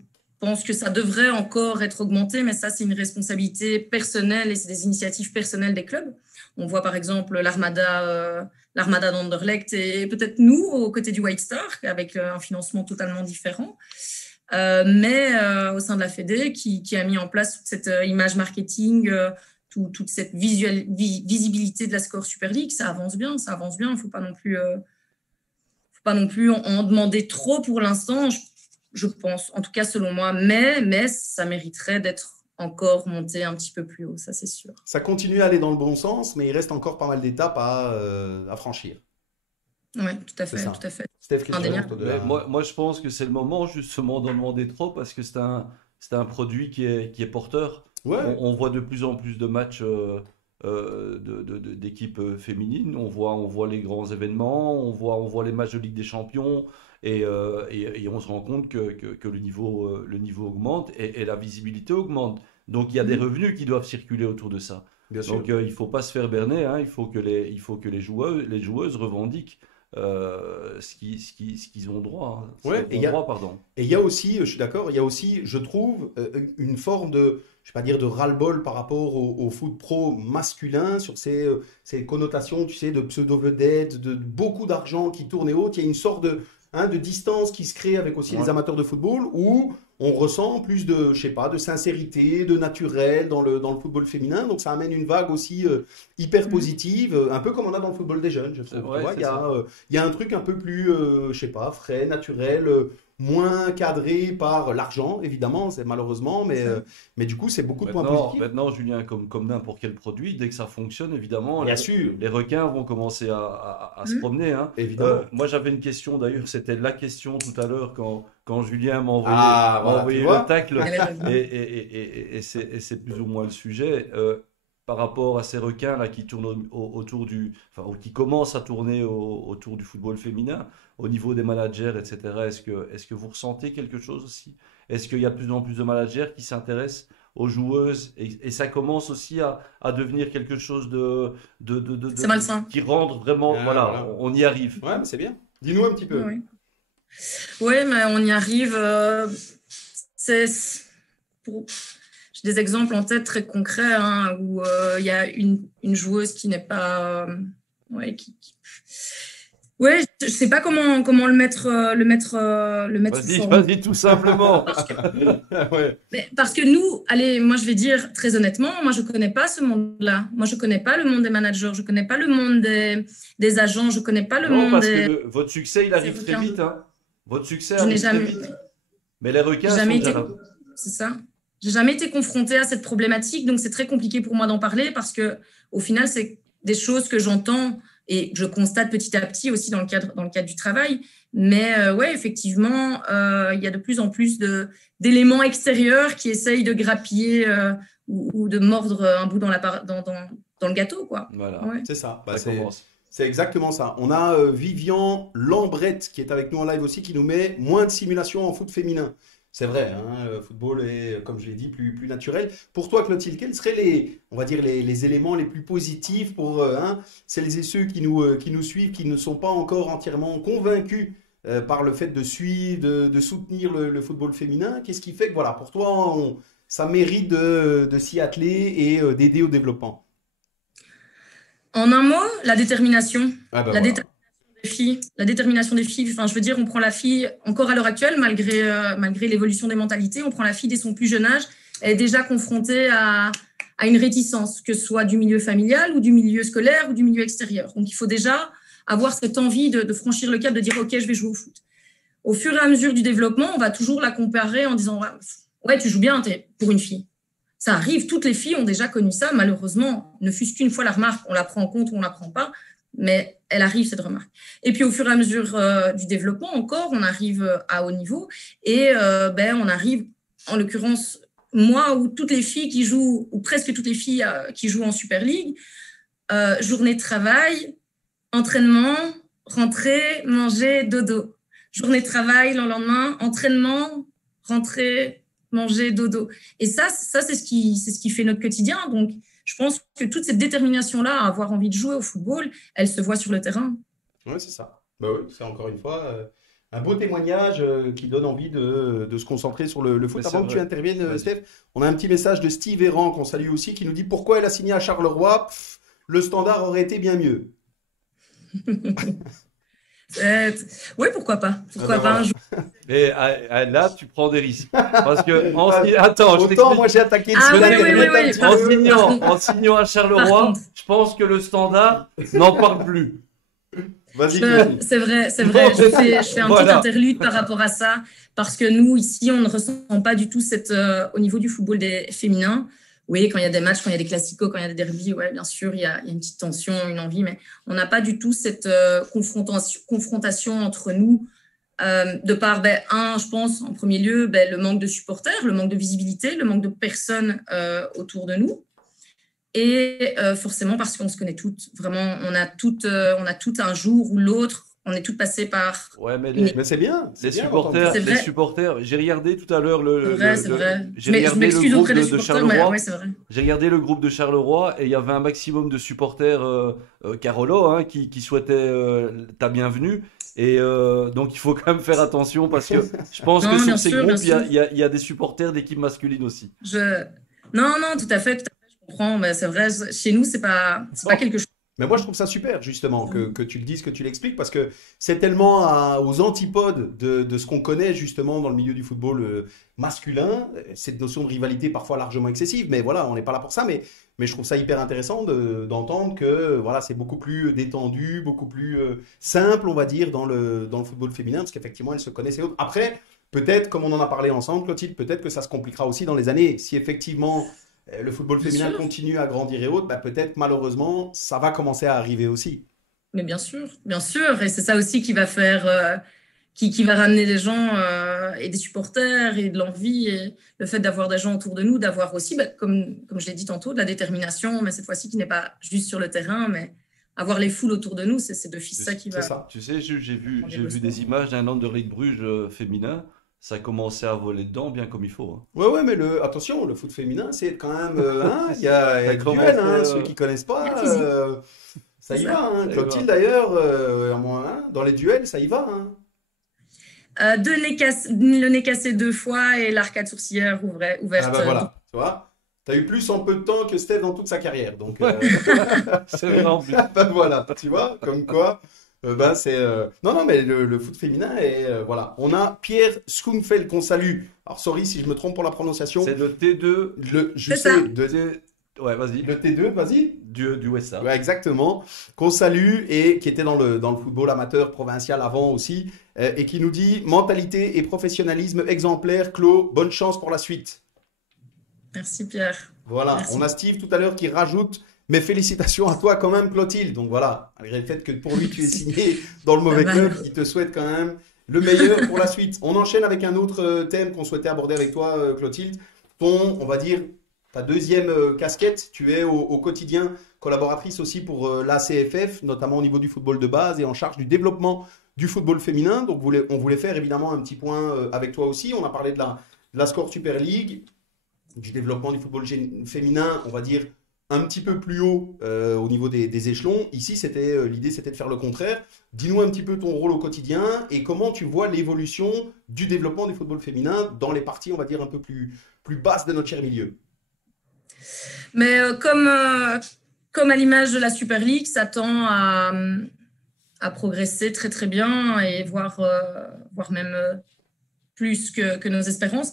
pense que ça devrait encore être augmenté, mais ça, c'est une responsabilité personnelle et c'est des initiatives personnelles des clubs. On voit par exemple l'Armada d'Anderlecht et peut-être nous, aux côtés du White Star, avec un financement totalement différent. Mais au sein de la Fédé, qui a mis en place toute cette image marketing, toute cette visibilité de la Score Super League, ça avance bien. Il ne faut pas non plus en demander trop pour l'instant, je pense, en tout cas selon moi, mais ça mériterait d'être encore monté un petit peu plus haut, ça c'est sûr. Ça continue à aller dans le bon sens, mais il reste encore pas mal d'étapes à franchir. Oui, tout à fait. Steph, moi, je pense que c'est le moment justement d'en demander trop parce que c'est un produit qui est porteur. Ouais. On voit de plus en plus de matchs d'équipes féminines. On voit les grands événements, on voit les matchs de Ligue des Champions et on se rend compte que le niveau augmente et la visibilité augmente. Donc il y a des revenus qui doivent circuler autour de ça. Bien sûr. Donc il ne faut pas se faire berner, hein. Il faut que les joueuses revendiquent ce qu'ils ont droit. Ouais, et il y a aussi, je suis d'accord, il y a aussi, je trouve, une forme de, je vais pas dire de ras-le-bol par rapport au foot pro masculin sur ces connotations, tu sais, de pseudo-vedettes, de beaucoup d'argent qui tourne et autres. Il y a une sorte de distance qui se crée avec aussi les amateurs de football où on ressent plus de, je sais pas, de sincérité, de naturel dans le football féminin. Donc ça amène une vague aussi hyper positive, un peu comme on a dans le football des jeunes, je trouve. Ouais, tu vois, il y a un truc un peu plus, je sais pas, frais, naturel, moins cadré par l'argent, évidemment, c'est malheureusement, mais du coup, c'est beaucoup de points positifs. Maintenant, Julien, comme n'importe quel produit, dès que ça fonctionne, évidemment, Bien sûr. Les requins vont commencer à se promener. Hein. Évidemment. Moi, j'avais une question, d'ailleurs, c'était la question tout à l'heure quand Julien m'a envoyé le tacle, et c'est plus ou moins le sujet. Par rapport à ces requins là qui tournent qui commencent à tourner autour du football féminin, au niveau des managers, etc. Est-ce que vous ressentez quelque chose aussi? Est-ce qu'il y a de plus en plus de managers qui s'intéressent aux joueuses et ça commence aussi à devenir quelque chose c'est malsain. Qui rentre vraiment, on y arrive. Ouais, mais c'est bien. Dis-nous un petit peu. Oui, mais on y arrive. J'ai des exemples en tête très concrets où il y a une joueuse qui n'est pas... je ne sais pas comment le mettre Vas-y, tout simplement. Parce que nous, allez, moi je vais dire très honnêtement, moi je ne connais pas ce monde-là. Moi je ne connais pas le monde des managers, je ne connais pas le monde des agents, je ne connais pas le monde parce que votre succès, il arrive très vite. Hein. Votre succès arrive très vite. Mais les requins C'est ça. J'ai jamais été confrontée à cette problématique, donc c'est très compliqué pour moi d'en parler parce que au final, c'est des choses que j'entends et que je constate petit à petit aussi dans le cadre du travail. Mais effectivement, il y a de plus en plus d'éléments extérieurs qui essayent de grappiller ou de mordre un bout dans le gâteau, quoi. Voilà, c'est ça. C'est exactement ça. On a Vivian Lambrette qui est avec nous en live aussi, qui nous met moins de simulation en foot féminin. C'est vrai, hein, le football est, comme je l'ai dit, plus naturel. Pour toi, Clotilde, quels seraient on va dire les éléments les plus positifs pour celles et ceux qui nous suivent, qui ne sont pas encore entièrement convaincus par le fait de suivre, de soutenir le football féminin? Qu'est-ce qui fait que, voilà, pour toi, ça mérite de s'y atteler et d'aider au développement? En un mot, la détermination. Ah ben La voilà. détermination des filles. La détermination des filles. Enfin, je veux dire, on prend la fille, encore à l'heure actuelle, malgré l'évolution des mentalités, on prend la fille dès son plus jeune âge, elle est déjà confrontée à une réticence, que ce soit du milieu familial ou du milieu scolaire ou du milieu extérieur. Donc, il faut déjà avoir cette envie de franchir le cap, de dire « Ok, je vais jouer au foot ». Au fur et à mesure du développement, on va toujours la comparer en disant « Ouais, tu joues bien pour une fille ». Ça arrive, toutes les filles ont déjà connu ça, malheureusement, ne fût-ce qu'une fois la remarque, on la prend en compte ou on la prend pas, mais elle arrive cette remarque. Et puis au fur et à mesure du développement encore, on arrive à haut niveau et on arrive, en l'occurrence, moi ou toutes les filles qui jouent, ou presque toutes les filles qui jouent en Super League, journée de travail, entraînement, rentrée, manger, dodo. Journée de travail, le lendemain, entraînement, rentrée, manger, dodo. Et ça c'est ce qui fait notre quotidien. Donc, je pense que toute cette détermination-là à avoir envie de jouer au football, elle se voit sur le terrain. Oui, c'est ça. Bah oui, c'est encore une fois un beau témoignage qui donne envie de se concentrer sur le foot. Mais Avant c'est que tu vrai. interviennes, Vas-y. Steph, on a un petit message de Steve Errand qu'on salue aussi, qui nous dit pourquoi elle a signé à Charleroi. Le Standard aurait été bien mieux. Oui, pourquoi pas. Pourquoi Ah ben pas un voilà. jour. Et là, tu prends des risques. Parce que, attends, je Autant t'explique. moi j'ai attaqué Ah de oui, Internet oui, un oui, petit par peu. contre. En signant à Par Charleroi, contre. je pense que le Standard n'en parle plus. Vas-y, Clotilde. C'est vrai. Bon, Je fais un petit voilà. interlude par rapport à ça, parce que nous, ici, on ne ressent pas du tout au niveau du football des féminins. Oui, quand il y a des matchs, quand il y a des classicos, quand il y a des derbies, ouais, bien sûr, il y a une petite tension, une envie, mais on n'a pas du tout cette confrontation entre nous, de par, je pense, en premier lieu, le manque de supporters, le manque de visibilité, le manque de personnes autour de nous. Et forcément parce qu'on se connaît toutes. Vraiment, on a toutes un jour ou l'autre, on est toutes passées par Ouais, mais Mais c'est bien les d'entendre ça. supporters, C'est vrai. j'ai regardé tout à l'heure C'est vrai. j'ai Mais je regardé le m'excuse groupe auprès des de supporters, mais Charleroi. ouais, c'est vrai. J'ai regardé le groupe de Charleroi et il y avait un maximum de supporters Carolo hein, qui souhaitaient ta bienvenue. Et donc il faut quand même faire attention parce que je pense Non, que bien sur ces sûr, groupes, bien il y a des supporters d'équipes masculines aussi. Non, tout à fait, je comprends. Mais c'est vrai, chez nous, c'est pas quelque chose. Mais moi, je trouve ça super, justement, que tu le dises, que tu l'expliques, parce que c'est tellement aux antipodes de ce qu'on connaît, justement, dans le milieu du football masculin, cette notion de rivalité parfois largement excessive, mais voilà, on n'est pas là pour ça, mais je trouve ça hyper intéressant d'entendre que voilà, c'est beaucoup plus détendu, beaucoup plus simple, on va dire, dans le football féminin, parce qu'effectivement, elles se connaissent et autres. Après, peut-être, comme on en a parlé ensemble, Clotilde, peut-être que ça se compliquera aussi dans les années, si effectivement le football Bien féminin sûr. continue à grandir et autres, peut-être malheureusement, ça va commencer à arriver aussi. Mais bien sûr. Et c'est ça aussi qui va faire, qui va ramener des gens et des supporters et de l'envie et le fait d'avoir des gens autour de nous, d'avoir aussi, comme je l'ai dit tantôt, de la détermination, mais cette fois-ci qui n'est pas juste sur le terrain, mais avoir les foules autour de nous, c'est d'office ça qui C'est va. ça. Tu sais, j'ai vu Grandir le des sport. images d'un Anderlecht Bruges féminin. Ça commençait à voler dedans bien comme il faut. Hein. Ouais, mais attention, le foot féminin, c'est quand même, il y a Ça du commence, duel, hein, ceux qui connaissent Il y a pas, le physique. ça y C'est va, ça. hein. Ça y Clotilde va. d'ailleurs, dans les duels, ça y va, hein. Le nez cassé 2 fois et l'arcade sourcilière Ah ouverte. voilà, tu vois, t'as eu plus en peu de temps que Steph dans toute sa carrière, donc C'est vrai en plus. voilà, tu vois, comme quoi, c'est non, mais le foot féminin est voilà. On a Pierre Schoenfeld qu'on salue. Alors sorry si je me trompe pour la prononciation. C'est le T2. Je C'est sais ça. Ouais, vas-y. le T2, vas-y. Du USA. Ouais, exactement. Qu'on salue et qui était dans le football amateur provincial avant aussi et qui nous dit mentalité et professionnalisme exemplaire. Claude, bonne chance pour la suite. Merci Pierre. Voilà. Merci. On a Steve tout à l'heure qui rajoute. Mais félicitations à toi quand même, Clotilde. Donc voilà, malgré le fait que pour lui tu es signé dans le mauvais Ça va. club, il te souhaite quand même le meilleur pour la suite. On enchaîne avec un autre thème qu'on souhaitait aborder avec toi, Clotilde. On va dire, ta deuxième casquette, tu es au quotidien collaboratrice aussi pour l'ACFF, notamment au niveau du football de base et en charge du développement du football féminin. Donc, on voulait faire évidemment un petit point avec toi aussi. On a parlé de la Score Super League, du développement du football féminin, on va dire un petit peu plus haut au niveau des échelons. Ici, l'idée, c'était de faire le contraire. Dis-nous un petit peu ton rôle au quotidien et comment tu vois l'évolution du développement du football féminin dans les parties, on va dire, un peu plus basses de notre cher milieu. Mais comme à l'image de la Super League, ça tend à progresser très très bien et voire même plus que nos espérances.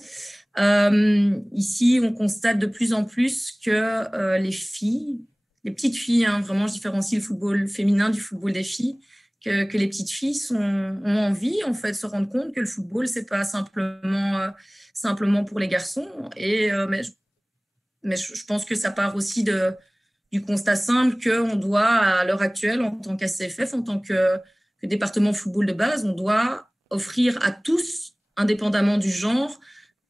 Ici, on constate de plus en plus que les filles, les petites filles, vraiment, je différencie le football féminin du football des filles, que les petites filles ont envie, en fait, de se rendre compte que le football, c'est pas simplement pour les garçons. Mais je pense que ça part aussi du constat simple qu'on doit, à l'heure actuelle, en tant qu'ACFF, en tant que département football de base, on doit offrir à tous, indépendamment du genre,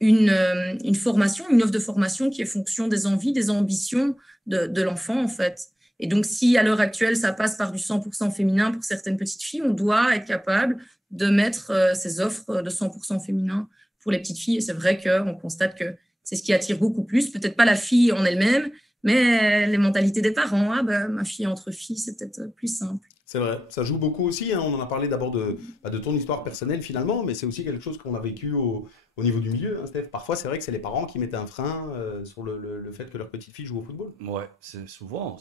une formation, une offre de formation qui est fonction des envies, des ambitions de l'enfant, en fait. Et donc, si à l'heure actuelle, ça passe par du 100% féminin pour certaines petites filles, on doit être capable de mettre ces offres de 100% féminin pour les petites filles. Et c'est vrai qu'on constate que c'est ce qui attire beaucoup plus, peut-être pas la fille en elle-même, mais les mentalités des parents. Ah ben, ma fille entre filles, c'est peut-être plus simple. C'est vrai, ça joue beaucoup aussi, hein. On en a parlé d'abord de ton histoire personnelle finalement, mais c'est aussi quelque chose qu'on a vécu au niveau du milieu, hein, Steph. Parfois, c'est vrai que c'est les parents qui mettaient un frein sur le fait que leur petite fille joue au football. Ouais, c'est souvent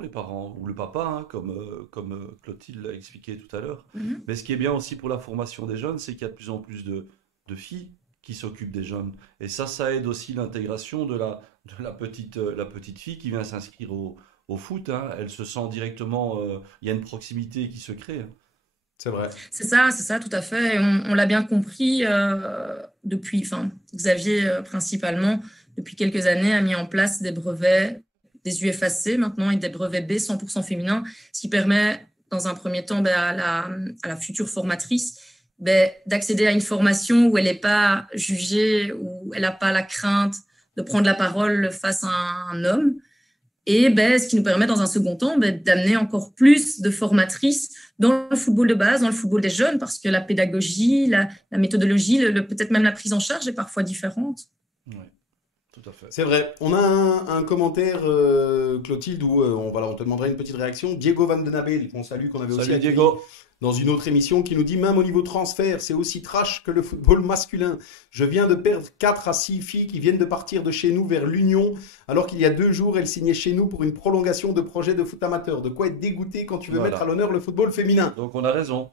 les parents ou le papa, hein, comme Clotilde l'a expliqué tout à l'heure. Mhm. Mais ce qui est bien aussi pour la formation des jeunes, c'est qu'il y a de plus en plus de filles qui s'occupent des jeunes. Et ça aide aussi l'intégration de la petite fille qui vient s'inscrire au foot, hein. Elle se sent directement, il y a une proximité qui se crée, hein. C'est vrai. C'est ça, tout à fait. Et on l'a bien compris depuis, Xavier principalement, depuis quelques années, a mis en place des brevets, des UFAC maintenant et des brevets B 100% féminins, ce qui permet, dans un premier temps, à la future formatrice d'accéder à une formation où elle n'est pas jugée, où elle n'a pas la crainte de prendre la parole face à un homme. Et ce qui nous permet, dans un second temps, d'amener encore plus de formatrices dans le football de base, dans le football des jeunes, parce que la pédagogie, la méthodologie, peut-être même la prise en charge est parfois différente. Oui, tout à fait. C'est vrai. On a un commentaire, Clotilde, où on te demandera une petite réaction. Diego Van Den Abel, qu'on salue, qu'on avait aussi Salut accueilli Diego. dans une autre émission, qui nous dit, même au niveau transfert, c'est aussi trash que le football masculin. Je viens de perdre 4 à 6 filles qui viennent de partir de chez nous vers l'Union, alors qu'il y a 2 jours, elles signaient chez nous pour une prolongation de projet de foot amateur. De quoi être dégoûté quand tu veux Voilà. mettre à l'honneur le football féminin. Donc on a raison.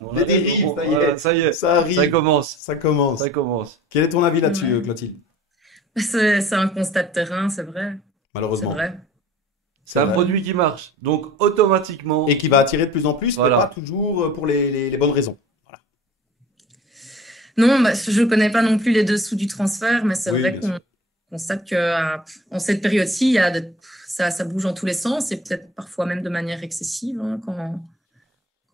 On a Les dérives, raison. ça y est. Voilà, ça y est. Ça arrive. Ça commence. Ça commence. Ça commence. Quel est ton avis là-dessus, Ouais. Clotilde? C'est un constat de terrain, c'est vrai. C'est Malheureusement. vrai. C'est un vrai. produit qui marche. Donc automatiquement. Et qui va attirer de plus en plus, Voilà. mais pas toujours pour les bonnes raisons. Voilà. Non, je ne connais pas non plus les dessous du transfert, mais c'est Oui, vrai bien qu'on sûr. constate qu'en cette période-ci, ça bouge en tous les sens et peut-être parfois même de manière excessive, hein, quand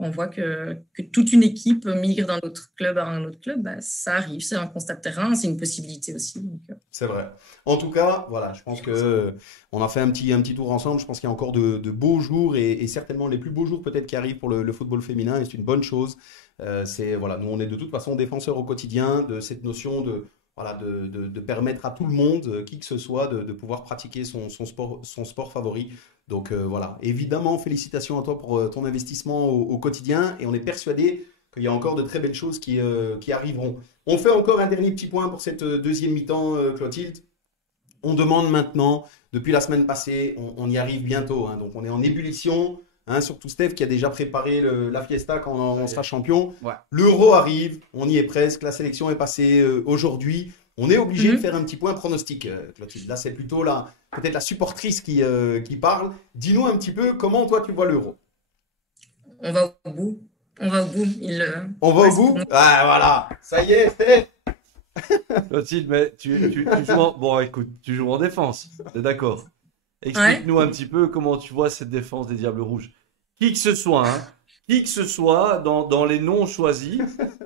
on voit que toute une équipe migre d'un autre club à un autre club. Ça arrive, c'est un constat de terrain, c'est une possibilité aussi. Donc, C'est vrai. En tout cas, voilà, je pense que on a fait un petit tour ensemble. Je pense qu'il y a encore de beaux jours et certainement les plus beaux jours peut-être qui arrivent pour le football féminin et c'est une bonne chose. Voilà, nous on est de toute façon défenseurs au quotidien de cette notion de permettre à tout le monde, qui que ce soit, de pouvoir pratiquer son sport favori. Donc voilà, évidemment, félicitations à toi pour ton investissement au quotidien et on est persuadé qu'il y a encore de très belles choses qui arriveront. On fait encore un dernier petit point pour cette deuxième mi-temps, Clotilde. On demande maintenant, depuis la semaine passée, on y arrive bientôt, hein, donc on est en ébullition, hein, surtout Steph qui a déjà préparé la fiesta quand on sera champion. Ouais. L'Euro arrive, on y est presque, la sélection est passée aujourd'hui. On est obligé de faire un petit point pronostic, Clotilde. Là, c'est plutôt peut-être la supportrice qui parle. Dis-nous un petit peu comment toi tu vois l'Euro. on va au bout. On va au bout. On va au bout? Ah voilà, ça y est, Steph. Clotilde, mais tu joues en défense. T'es d'accord? Explique-nous un petit peu comment tu vois cette défense des Diables Rouges. Qui que ce soit, hein, qui que ce soit dans les noms choisis,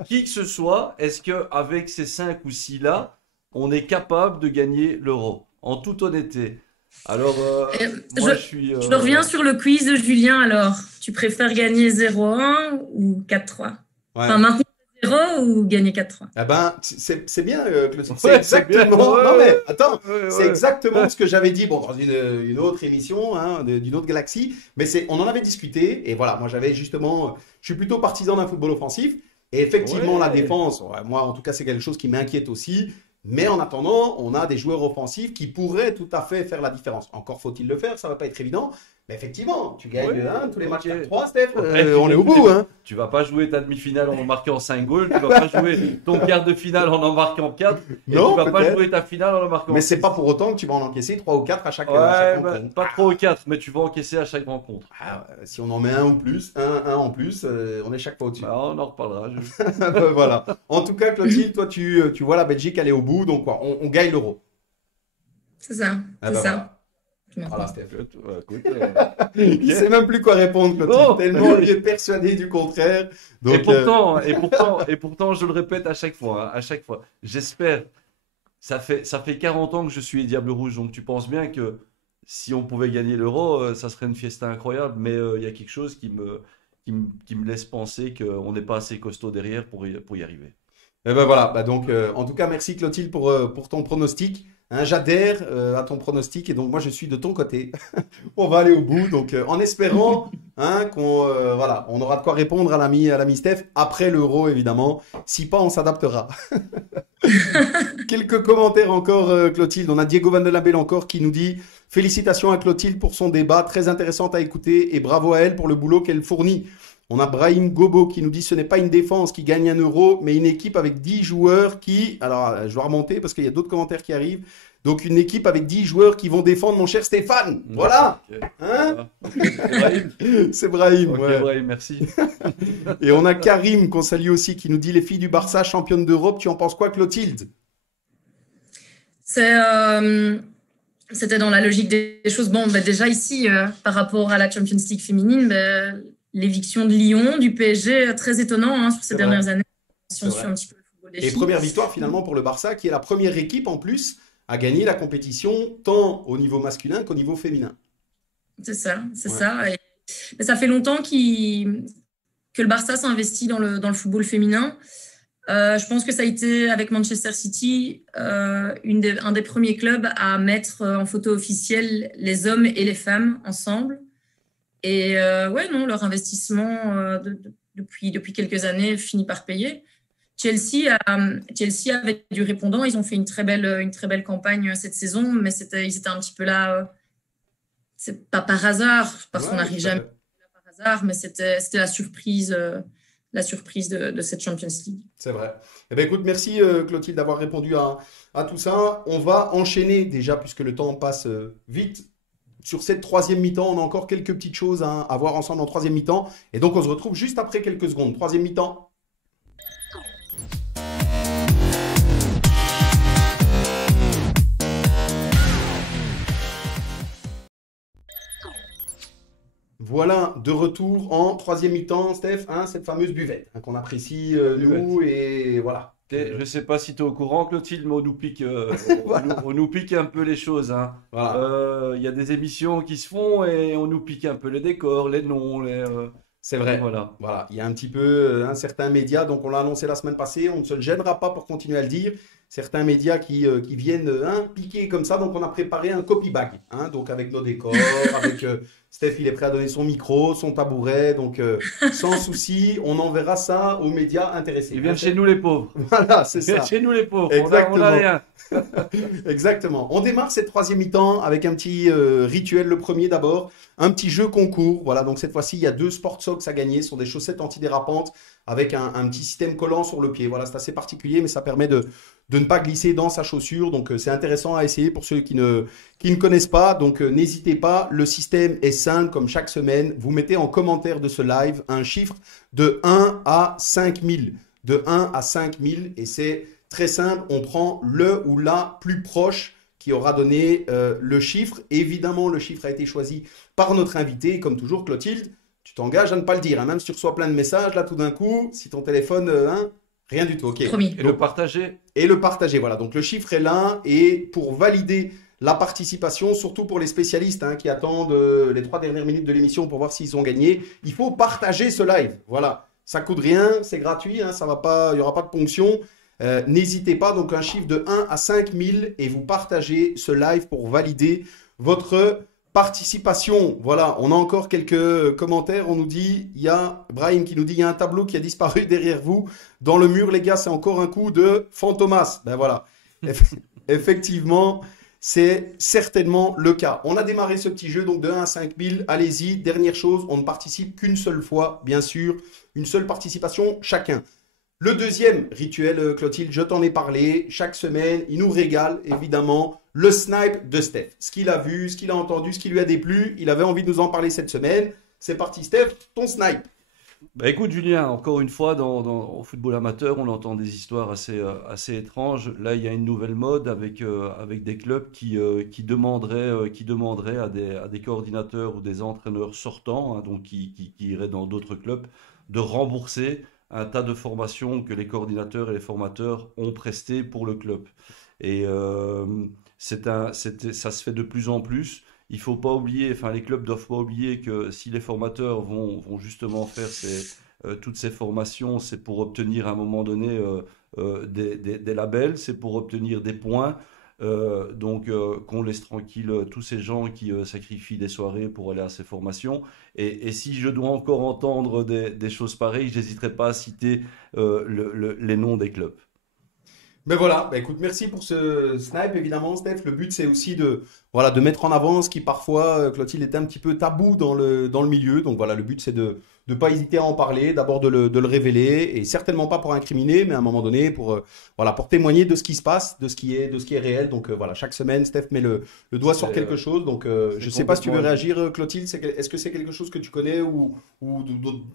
qui que ce soit, est-ce qu'avec ces 5 ou 6 là, on est capable de gagner l'Euro? en toute honnêteté. Alors, Et moi, je suis. je reviens sur le quiz de Julien alors. Tu préfères gagner 0-1 ou 4-3? Ouais. Enfin, maintenir 0 ou gagner 4-3? Eh ben, c'est bien, Clotilde. C'est Ouais, c'est bien. exactement. Ouais, Non, mais ouais. attends, Ouais, c'est ouais. exactement ce que j'avais dit. Bon, dans une autre émission, hein, d'une autre galaxie. Mais on en avait discuté. Et voilà, moi, j'avais justement. Je suis plutôt partisan d'un football offensif. Et effectivement, la Ouais. défense, ouais, moi, en tout cas, c'est quelque chose qui m'inquiète aussi. Mais en attendant, on a des joueurs offensifs qui pourraient tout à fait faire la différence. Encore faut-il le faire, ça va pas être évident. Mais effectivement, tu gagnes Ouais, tous les matchs ok. à 3, Steph. Ouais, On est au bout, hein. Tu vas pas jouer ta demi-finale en marquant 5 goals, tu vas pas jouer ton quart de finale en marquant 4, et Non, tu vas pas peut-être. jouer ta finale en marquant Mais 6. c'est pas pour autant que tu vas en encaisser 3 ou 4 à chaque Ouais, rencontre. pas 3 ou 4, mais tu vas encaisser à chaque rencontre. Si on en met un ou plus, un en plus, on est chaque fois au-dessus. Bah, on en reparlera. Voilà. En tout cas, Clotilde, toi, tu vois la Belgique aller au bout, donc quoi, on gagne l'euro. C'est ça, Ah c'est bah ça. Voilà, Steph. Écoute, Il sait même plus quoi répondre, Clotilde, Non. tellement il est persuadé du contraire. Donc, et pourtant, je le répète à chaque fois, j'espère. Ça fait 40 ans que je suis les Diables Rouges, donc tu penses bien que si on pouvait gagner l'Euro, ça serait une fiesta incroyable, mais il y a quelque chose qui me laisse penser qu'on n'est pas assez costaud derrière pour y arriver. et ben voilà. Bah donc, en tout cas, merci Clotilde pour ton pronostic. Hein, j'adhère à ton pronostic et donc moi je suis de ton côté. On va aller au bout, donc en espérant qu'on voilà, on aura de quoi répondre à l'ami Steph après l'Euro évidemment. Si pas, on s'adaptera. Quelques commentaires encore, Clotilde. On a Diego Van de la Belle encore qui nous dit félicitations à Clotilde pour son débat, très intéressante à écouter et bravo à elle pour le boulot qu'elle fournit. On a Brahim Gobo qui nous dit ce n'est pas une défense qui gagne un euro, mais une équipe avec 10 joueurs qui. Alors, je dois remonter parce qu'il y a d'autres commentaires qui arrivent. Donc, une équipe avec 10 joueurs qui vont défendre mon cher Stéphane. Voilà. Ok. Hein Brahim. C'est Brahim. Ok, Ouais. Brahim, merci. Et on a Karim qu'on salue aussi qui nous dit les filles du Barça championnes d'Europe. Tu en penses quoi, Clotilde? C'était dans la logique des choses. Bon, bah déjà ici, par rapport à la Champions League féminine, bah, l'éviction de Lyon, du PSG, très étonnant hein, sur ces C'est dernières vrai. années. Si on C'est suit vrai. un petit peu le football des Et filles. première victoire finalement pour le Barça qui est la première équipe en plus à gagner la compétition tant au niveau masculin qu'au niveau féminin. C'est ça, c'est Ouais. ça. Mais ça fait longtemps que le Barça s'investit dans le football féminin. Je pense que ça a été, avec Manchester City, un des premiers clubs à mettre en photo officielle les hommes et les femmes ensemble. Et ouais, non, leur investissement depuis quelques années finit par payer. Chelsea avait du répondant. Ils ont fait une très belle campagne cette saison, mais ils étaient un petit peu là. C'est pas par hasard, parce qu'on Ouais, n'arrive tout à jamais fait. par hasard, mais c'était la surprise de cette Champions League. C'est vrai. Eh bien, écoute, merci Clotilde d'avoir répondu à tout ça. On va enchaîner déjà, puisque le temps passe vite. Sur cette troisième mi-temps, on a encore quelques petites choses à voir ensemble en troisième mi-temps. Et donc, on se retrouve juste après quelques secondes. Troisième mi-temps. Voilà, de retour en troisième mi-temps, Steph, cette fameuse buvette qu'on apprécie nous et voilà. Je ne sais pas si tu es au courant, Clotilde, mais on nous pique, Voilà. on nous pique un peu les choses. Hein. Voilà. Il y a des émissions qui se font et on nous pique un peu les décors, les noms. C'est vrai. Voilà. Voilà, il y a un petit peu certains médias, donc on l'a annoncé la semaine passée, on ne se gênera pas pour continuer à le dire. Certains médias qui viennent piquer comme ça, donc on a préparé un copy bag, donc avec nos décors, avec Steph, il est prêt à donner son micro, son tabouret, donc sans souci, on enverra ça aux médias intéressés. Ils viennent chez nous les pauvres. Voilà, c'est Ils viennent ça. chez nous les pauvres. Exactement. On a rien. Exactement. On démarre cette troisième mi-temps avec un petit rituel. Le premier d'abord, un petit jeu concours. Voilà, donc cette fois-ci, il y a 2 Sport Socks à gagner. Ce sont des chaussettes antidérapantes avec un petit système collant sur le pied. Voilà, c'est assez particulier, mais ça permet de ne pas glisser dans sa chaussure. Donc c'est intéressant à essayer pour ceux qui ne connaissent pas. Donc n'hésitez pas, le système est simple comme chaque semaine. Vous mettez en commentaire de ce live un chiffre de 1 à 5000. De 1 à 5000 et c'est très simple, on prend le ou la plus proche qui aura donné le chiffre. Évidemment, le chiffre a été choisi par notre invité. Et comme toujours, Clotilde, tu t'engages à ne pas le dire. Même si tu reçois plein de messages, là, tout d'un coup, si ton téléphone... rien du tout, ok. Promis. Et le partager. Et le partager, voilà. Donc, le chiffre est là. Et pour valider la participation, surtout pour les spécialistes hein, qui attendent les 3 dernières minutes de l'émission pour voir s'ils ont gagné. Il faut partager ce live. Voilà, ça coûte rien, c'est gratuit, hein, ça va pas, il n'y aura pas de ponction. N'hésitez pas, donc un chiffre de 1 à 5 000 et vous partagez ce live pour valider votre participation. Voilà, on a encore quelques commentaires. On nous dit, il y a Brahim qui nous dit, il y a un tableau qui a disparu derrière vous. Dans le mur, les gars, c'est encore un coup de Fantomas. Ben voilà, effectivement, c'est certainement le cas. On a démarré ce petit jeu, donc de 1 à 5 000. Allez-y, dernière chose, on ne participe qu'une seule fois, bien sûr. Une seule participation chacun. Le deuxième rituel, Clotilde, je t'en ai parlé. Chaque semaine, il nous régale, évidemment, le snipe de Steph. Ce qu'il a vu, ce qu'il a entendu, ce qui lui a déplu. Il avait envie de nous en parler cette semaine. C'est parti, Steph, ton snipe. Bah écoute Julien, encore une fois, au football amateur, on entend des histoires assez étranges. Là, il y a une nouvelle mode avec des clubs qui demanderaient à des coordinateurs ou des entraîneurs sortants, hein, donc qui iraient dans d'autres clubs, de rembourser un tas de formations que les coordinateurs et les formateurs ont prestées pour le club. Et ça se fait de plus en plus. Il faut pas oublier, enfin les clubs doivent pas oublier que si les formateurs vont justement faire toutes ces formations, c'est pour obtenir à un moment donné des labels, c'est pour obtenir des points. Donc qu'on laisse tranquille tous ces gens qui sacrifient des soirées pour aller à ces formations. Et si je dois encore entendre des choses pareilles, j'hésiterai pas à citer les noms des clubs. Mais voilà, bah écoute, merci pour ce snipe, évidemment, Steph. Le but, c'est aussi de mettre en avant ce qui parfois, Clotilde, était un petit peu tabou dans le milieu. Donc voilà, le but, c'est de ne pas hésiter à en parler, d'abord de le révéler, et certainement pas pour incriminer, mais à un moment donné, pour témoigner de ce qui se passe, de ce qui est réel. Donc voilà, chaque semaine, Steph met le doigt sur quelque chose. Donc je ne sais pas si tu veux réagir, Clotilde. Est-ce que c'est quelque chose que tu connais ou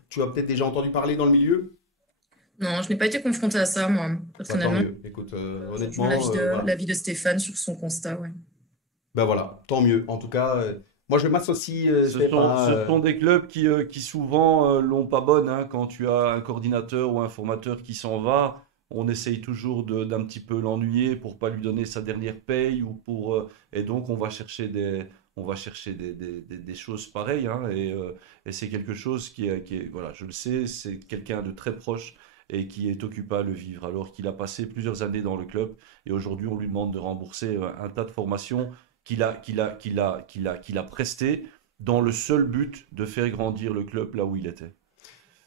tu as peut-être déjà entendu parler dans le milieu? Non, je n'ai pas été confrontée à ça, moi, Bah, tant personnellement. mieux. Écoute, honnêtement, voilà. L'avis de Stéphane sur son constat, ouais. Ben voilà, tant mieux. En tout cas, moi je m'associe, Ce Stéphane. sont des clubs qui souvent l'ont pas bonne, hein. Quand tu as un coordinateur ou un formateur qui s'en va, on essaye toujours d'un petit peu l'ennuyer pour pas lui donner sa dernière paye et donc on va chercher des choses pareilles, hein. Et c'est quelque chose voilà, je le sais, c'est quelqu'un de très proche et qui est occupé à le vivre alors qu'il a passé plusieurs années dans le club et aujourd'hui on lui demande de rembourser un tas de formations qu'il a presté dans le seul but de faire grandir le club là où il était.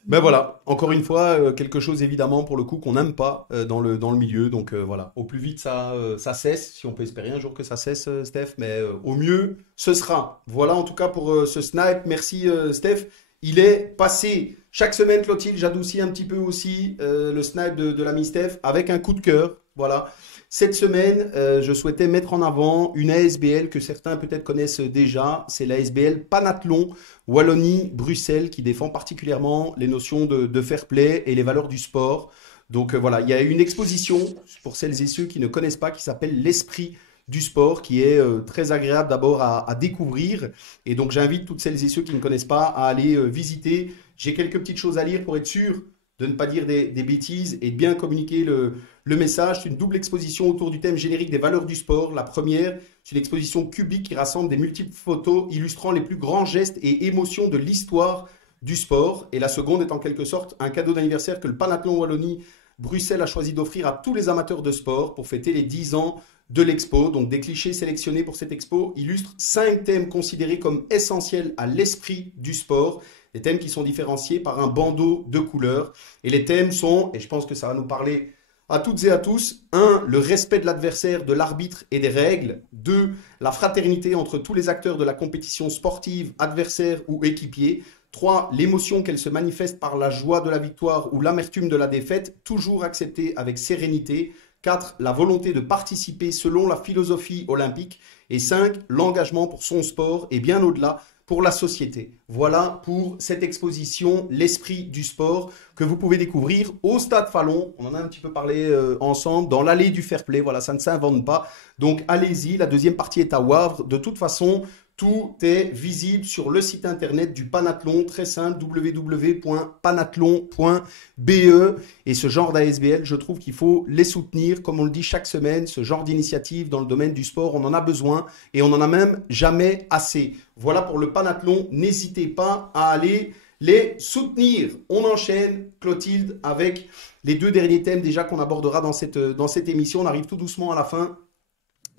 Ben voilà, encore une fois, quelque chose évidemment pour le coup qu'on n'aime pas dans le milieu. Donc voilà, au plus vite ça cesse, si on peut espérer un jour que ça cesse, Steph, mais au mieux ce sera. Voilà en tout cas pour ce snipe. Merci Steph. Il est passé. Chaque semaine, Clotilde, j'adoucis un petit peu aussi le snipe de l'ami Steph avec un coup de cœur. Voilà. Cette semaine, je souhaitais mettre en avant une ASBL que certains peut-être connaissent déjà. C'est l'ASBL Panathlon Wallonie-Bruxelles qui défend particulièrement les notions de fair play et les valeurs du sport. Donc voilà, il y a une exposition pour celles et ceux qui ne connaissent pas qui s'appelle l'Esprit du sport, qui est très agréable d'abord à découvrir. Et donc j'invite toutes celles et ceux qui ne connaissent pas à aller visiter. J'ai quelques petites choses à lire pour être sûr de ne pas dire des bêtises et de bien communiquer le message. C'est une double exposition autour du thème générique des valeurs du sport. La première, c'est une exposition cubique qui rassemble des multiples photos illustrant les plus grands gestes et émotions de l'histoire du sport. Et la seconde est en quelque sorte un cadeau d'anniversaire que le Panathlon Wallonie-Bruxelles a choisi d'offrir à tous les amateurs de sport pour fêter les 10 ans de l'expo. Donc des clichés sélectionnés pour cette expo illustrent 5 thèmes considérés comme essentiels à l'esprit du sport. Des thèmes qui sont différenciés par un bandeau de couleurs. Et les thèmes sont, et je pense que ça va nous parler à toutes et à tous, 1. Le respect de l'adversaire, de l'arbitre et des règles. 2. La fraternité entre tous les acteurs de la compétition sportive, adversaires ou équipiers. 3. L'émotion qu'elle se manifeste par la joie de la victoire ou l'amertume de la défaite, toujours acceptée avec sérénité. 4. La volonté de participer selon la philosophie olympique. Et 5. L'engagement pour son sport et bien au-delà pour la société. Voilà pour cette exposition, l'esprit du sport, que vous pouvez découvrir au Stade Fallon. On en a un petit peu parlé ensemble, dans l'allée du fair play. Voilà, ça ne s'invente pas. Donc allez-y, la deuxième partie est à Wavre. De toute façon, Tout est visible sur le site internet du Panathlon, très simple, www.panathlon.be. Et ce genre d'ASBL, je trouve qu'il faut les soutenir. Comme on le dit chaque semaine, ce genre d'initiative dans le domaine du sport, on en a besoin et on en a même jamais assez. Voilà pour le Panathlon. N'hésitez pas à aller les soutenir. On enchaîne, Clotilde, avec les 2 derniers thèmes déjà qu'on abordera dans cette émission. On arrive tout doucement à la fin.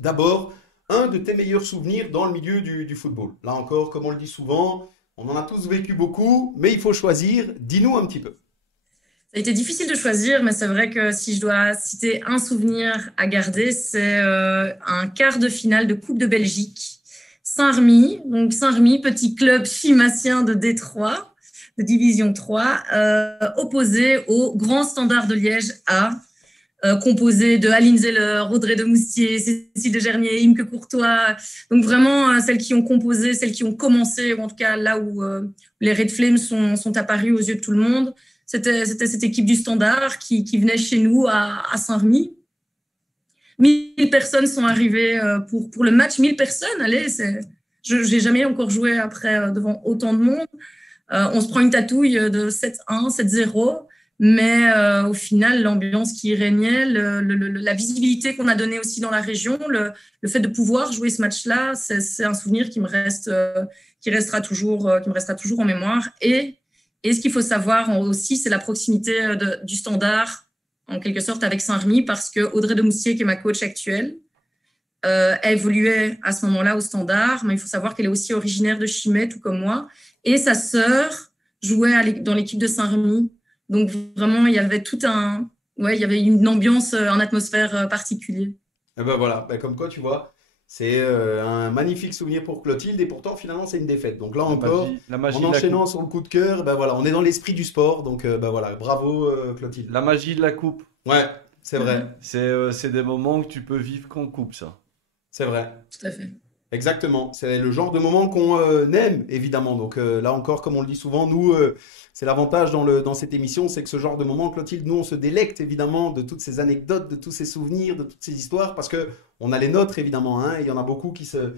D'abord, un de tes meilleurs souvenirs dans le milieu du football. Là encore, comme on le dit souvent, on en a tous vécu beaucoup, mais il faut choisir. Dis-nous un petit peu. Ça a été difficile de choisir, mais c'est vrai que si je dois citer un souvenir à garder, c'est un quart de finale de Coupe de Belgique. Saint-Remy, donc Saint-Remy, petit club chimassien de Détroit, de Division 3, opposé au Grand Standard de Liège A, composé de Aline Zeller, Audrey de Moustier, Cécile de Gernier, Imke Courtois. Donc vraiment, celles qui ont composé, celles qui ont commencé, ou en tout cas là où les Red Flames sont apparus aux yeux de tout le monde. C'était cette équipe du Standard qui venait chez nous à Saint-Remy. 1000 personnes sont arrivées pour le match. 1000 personnes, allez, je n'ai jamais encore joué après devant autant de monde. On se prend une tatouille de 7-1, 7-0. Mais au final, l'ambiance qui régnait, la visibilité qu'on a donnée aussi dans la région, le fait de pouvoir jouer ce match-là, c'est un souvenir qui me restera toujours en mémoire. Et ce qu'il faut savoir aussi, c'est la proximité du Standard, en quelque sorte, avec Saint-Remy, parce que Audrey de Moustier, qui est ma coach actuelle, elle évoluait à ce moment-là au Standard, mais il faut savoir qu'elle est aussi originaire de Chimay, tout comme moi. Et sa sœur jouait dans l'équipe de Saint-Remy. Donc vraiment, il y avait il y avait une ambiance, une atmosphère particulière. Et ben voilà, comme quoi tu vois, c'est un magnifique souvenir pour Clotilde et pourtant finalement c'est une défaite. Donc là encore, en enchaînant sur le coup de cœur, ben voilà, on est dans l'esprit du sport. Donc ben voilà, bravo Clotilde. La magie de la coupe. Ouais, c'est vrai. C'est des moments que tu peux vivre qu'en coupe, ça. C'est vrai. Tout à fait. Exactement, c'est le genre de moment qu'on aime évidemment. Donc là encore, comme on le dit souvent, nous, c'est l'avantage dans cette émission, c'est que ce genre de moment, Clotilde, nous on se délecte évidemment de toutes ces anecdotes, de tous ces souvenirs, de toutes ces histoires, parce que on a les nôtres évidemment, hein, et il y en a beaucoup qui se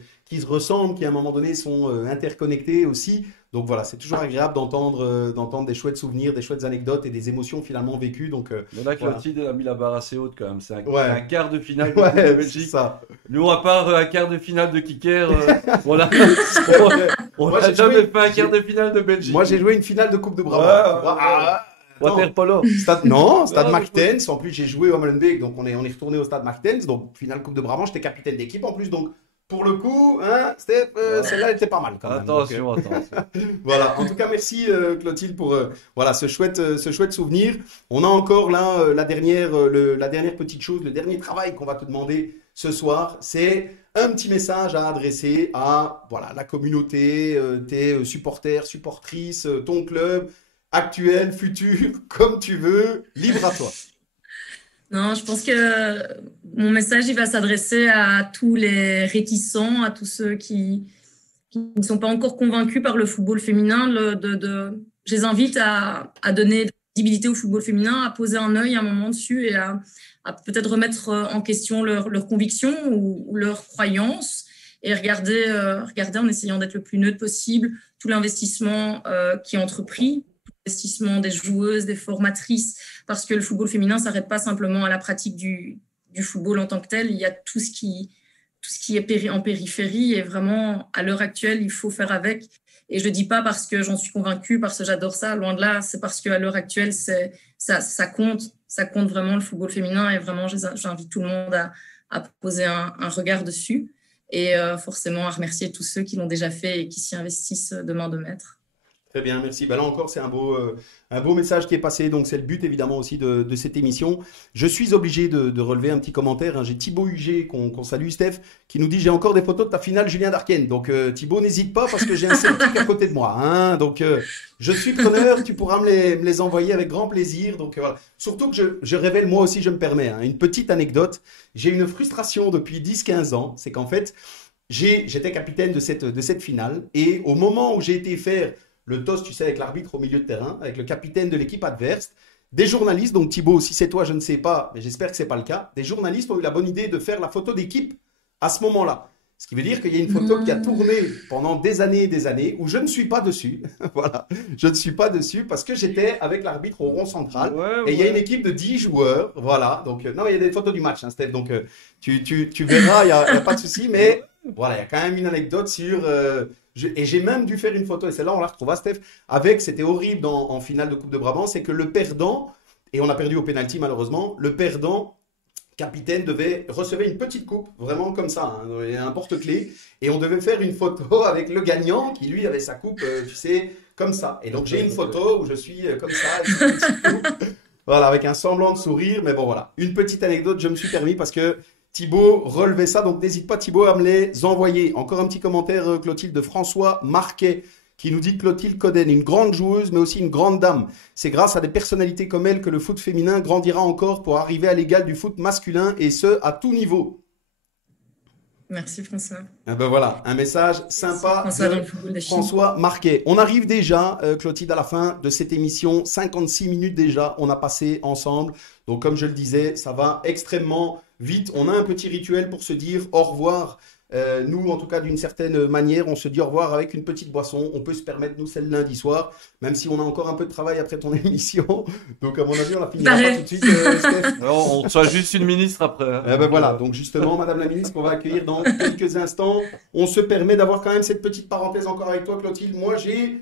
ressemblent, qui à un moment donné sont interconnectés aussi. Donc voilà, c'est toujours agréable d'entendre des chouettes souvenirs, des chouettes anecdotes et des émotions finalement vécues. Donc mais là, Clotilde, elle a mis la barre assez haute quand même. C'est un quart de finale de Belgique. Ça. Nous, à part un quart de finale de Kicker, on n'a jamais fait un quart de finale de Belgique. Moi, j'ai joué une finale de Coupe de Brabant. Waterpolo. Stade Marktens. En plus, j'ai joué au Molenbeek, donc on est retourné au Stade Marktens. Donc, finale Coupe de Brabant, j'étais capitaine d'équipe en plus. Donc, pour le coup, hein, celle-là, elle était pas mal quand même. Attention. Voilà. En tout cas, merci Clotilde pour ce chouette souvenir. On a encore là la dernière petite chose, le dernier travail qu'on va te demander ce soir, c'est un petit message à adresser à la communauté, tes supporters, supportrices, ton club actuel, futur, comme tu veux, libre à toi. Non, je pense que mon message, il va s'adresser à tous les réticents, à tous ceux qui ne sont pas encore convaincus par le football féminin. Je les invite à donner de la visibilité au football féminin, à poser un œil un moment dessus et à peut-être remettre en question leurs convictions ou leurs croyances et regarder en essayant d'être le plus neutre possible tout l'investissement qui est entrepris, l'investissement des joueuses, des formatrices, parce que le football féminin ne s'arrête pas simplement à la pratique du football en tant que tel. Il y a tout ce qui est en périphérie et vraiment, à l'heure actuelle, il faut faire avec. Et je ne le dis pas parce que j'en suis convaincue, parce que j'adore ça, loin de là, c'est parce qu'à l'heure actuelle, ça compte vraiment le football féminin et vraiment, j'invite tout le monde à poser un regard dessus et forcément à remercier tous ceux qui l'ont déjà fait et qui s'y investissent de main de maître. Très bien, merci. Là encore, c'est un beau message qui est passé. Donc, c'est le but évidemment aussi de cette émission. Je suis obligé de relever un petit commentaire, hein. J'ai Thibaut Huget, qu'on salue, Steph, qui nous dit: j'ai encore des photos de ta finale Julien Darken. Donc, Thibaut, n'hésite pas parce que j'ai un Celtic à côté de moi, hein. Donc, je suis preneur. Tu pourras me les envoyer avec grand plaisir. Donc, voilà. Surtout que je révèle, moi aussi, je me permets, hein, une petite anecdote. J'ai une frustration depuis 10-15 ans. C'est qu'en fait, j'étais capitaine de cette finale. Et au moment où j'ai été faire le toss, tu sais, avec l'arbitre au milieu de terrain, avec le capitaine de l'équipe adverse, des journalistes, donc Thibaut, si c'est toi, je ne sais pas, mais j'espère que ce n'est pas le cas, des journalistes ont eu la bonne idée de faire la photo d'équipe à ce moment-là. Ce qui veut dire qu'il y a une photo qui a tourné pendant des années et des années où je ne suis pas dessus. Voilà, je ne suis pas dessus parce que j'étais avec l'arbitre au rond central. Et il y a une équipe de 10 joueurs. Voilà, donc non, il y a des photos du match, hein, Steph. Donc tu verras, il n'y a pas de souci. Mais voilà, il y a quand même une anecdote sur. Et j'ai même dû faire une photo, et celle-là, on la retrouvera, Steph, avec, c'était horrible en finale de Coupe de Brabant, c'est que le perdant, et on a perdu au pénalty malheureusement, le perdant capitaine recevait une petite coupe, vraiment comme ça, hein, un porte-clés, et on devait faire une photo avec le gagnant qui lui avait sa coupe, tu sais, comme ça. Et donc j'ai une photo où je suis comme ça, avec une petite coupe, voilà, avec un semblant de sourire, mais bon voilà. Une petite anecdote, je me suis permis parce que Thibaut relevait ça, donc n'hésite pas Thibaut à me les envoyer. Encore un petit commentaire, Clotilde, de François Marquet, qui nous dit Clotilde Coden, une grande joueuse, mais aussi une grande dame. C'est grâce à des personnalités comme elle que le foot féminin grandira encore pour arriver à l'égal du foot masculin, et ce, à tout niveau. Merci François. Ah ben voilà, un message sympa de François François Marquet. On arrive déjà, Clotilde, à la fin de cette émission. 56 minutes déjà, on a passé ensemble. Donc comme je le disais, ça va extrêmement vite. On a un petit rituel pour se dire au revoir. Nous, en tout cas, d'une certaine manière, on se dit au revoir avec une petite boisson. On peut se permettre, nous, c'est le lundi soir, même si on a encore un peu de travail après ton émission. Donc, à mon avis, on la finira pas tout de suite, Steph. Alors, on reçoit juste une ministre après. Hein. Ben voilà, donc justement, Madame la ministre, qu'on va accueillir dans quelques instants. On se permet d'avoir quand même cette petite parenthèse encore avec toi, Clotilde. Moi, j'ai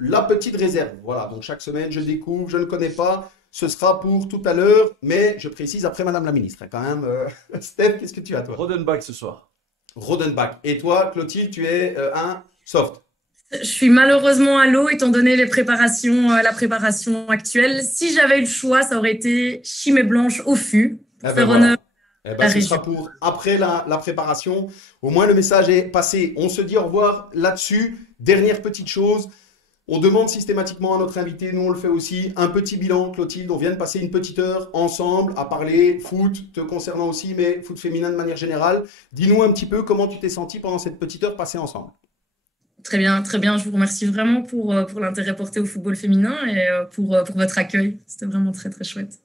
la petite réserve. Voilà, donc chaque semaine, je découvre, je ne connais pas. Ce sera pour tout à l'heure, mais je précise après Madame la ministre. Quand même, Steph, qu'est-ce que tu as, toi? Rodenbach ce soir. Rodenbach. Et toi, Clotilde, tu es un soft? Je suis malheureusement à l'eau, étant donné la préparation actuelle. Si j'avais eu le choix, ça aurait été Chimay Blanche au fût, pour faire honneur à la région. Ce sera pour après la préparation. Au moins, le message est passé. On se dit au revoir là-dessus. Dernière petite chose. On demande systématiquement à notre invité, nous on le fait aussi, un petit bilan, Clotilde. On vient de passer une petite heure ensemble à parler foot, te concernant aussi, mais foot féminin de manière générale. Dis-nous un petit peu comment tu t'es senti pendant cette petite heure passée ensemble. Très bien, très bien. Je vous remercie vraiment pour l'intérêt porté au football féminin et pour votre accueil. C'était vraiment très, très chouette.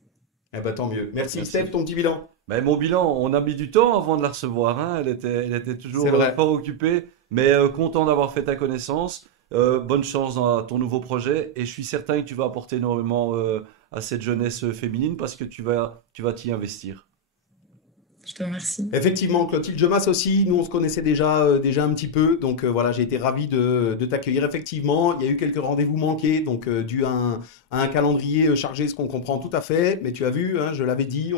Eh ben, tant mieux. Merci. Steph, ton petit bilan. Ben, mon bilan, on a mis du temps avant de la recevoir. Hein. Elle était toujours fort occupée, mais content d'avoir fait ta connaissance. Bonne chance dans ton nouveau projet et je suis certain que tu vas apporter énormément à cette jeunesse féminine parce que tu vas t'y investir. Je te remercie. Effectivement, Clotilde Jomas aussi, nous on se connaissait déjà un petit peu, donc voilà, j'ai été ravi de t'accueillir. Effectivement, il y a eu quelques rendez-vous manqués, donc dû à un calendrier chargé, ce qu'on comprend tout à fait, mais tu as vu, hein, je l'avais dit,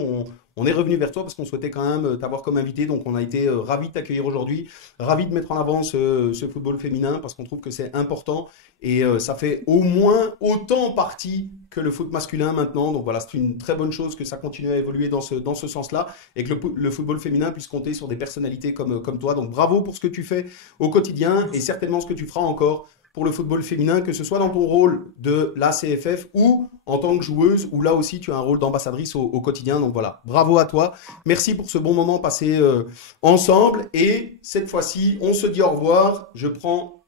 on est revenu vers toi parce qu'on souhaitait quand même t'avoir comme invité, donc on a été ravis de t'accueillir aujourd'hui, ravis de mettre en avant ce football féminin parce qu'on trouve que c'est important et ça fait au moins autant partie que le foot masculin maintenant, donc voilà, c'est une très bonne chose que ça continue à évoluer dans ce sens-là et que le football féminin puisse compter sur des personnalités comme toi, donc bravo pour ce que tu fais au quotidien et certainement ce que tu feras encore pour le football féminin, que ce soit dans ton rôle de la CFF ou en tant que joueuse, où là aussi tu as un rôle d'ambassadrice au quotidien. Donc voilà, bravo à toi. Merci pour ce bon moment passé ensemble. Et cette fois-ci, on se dit au revoir. Je prends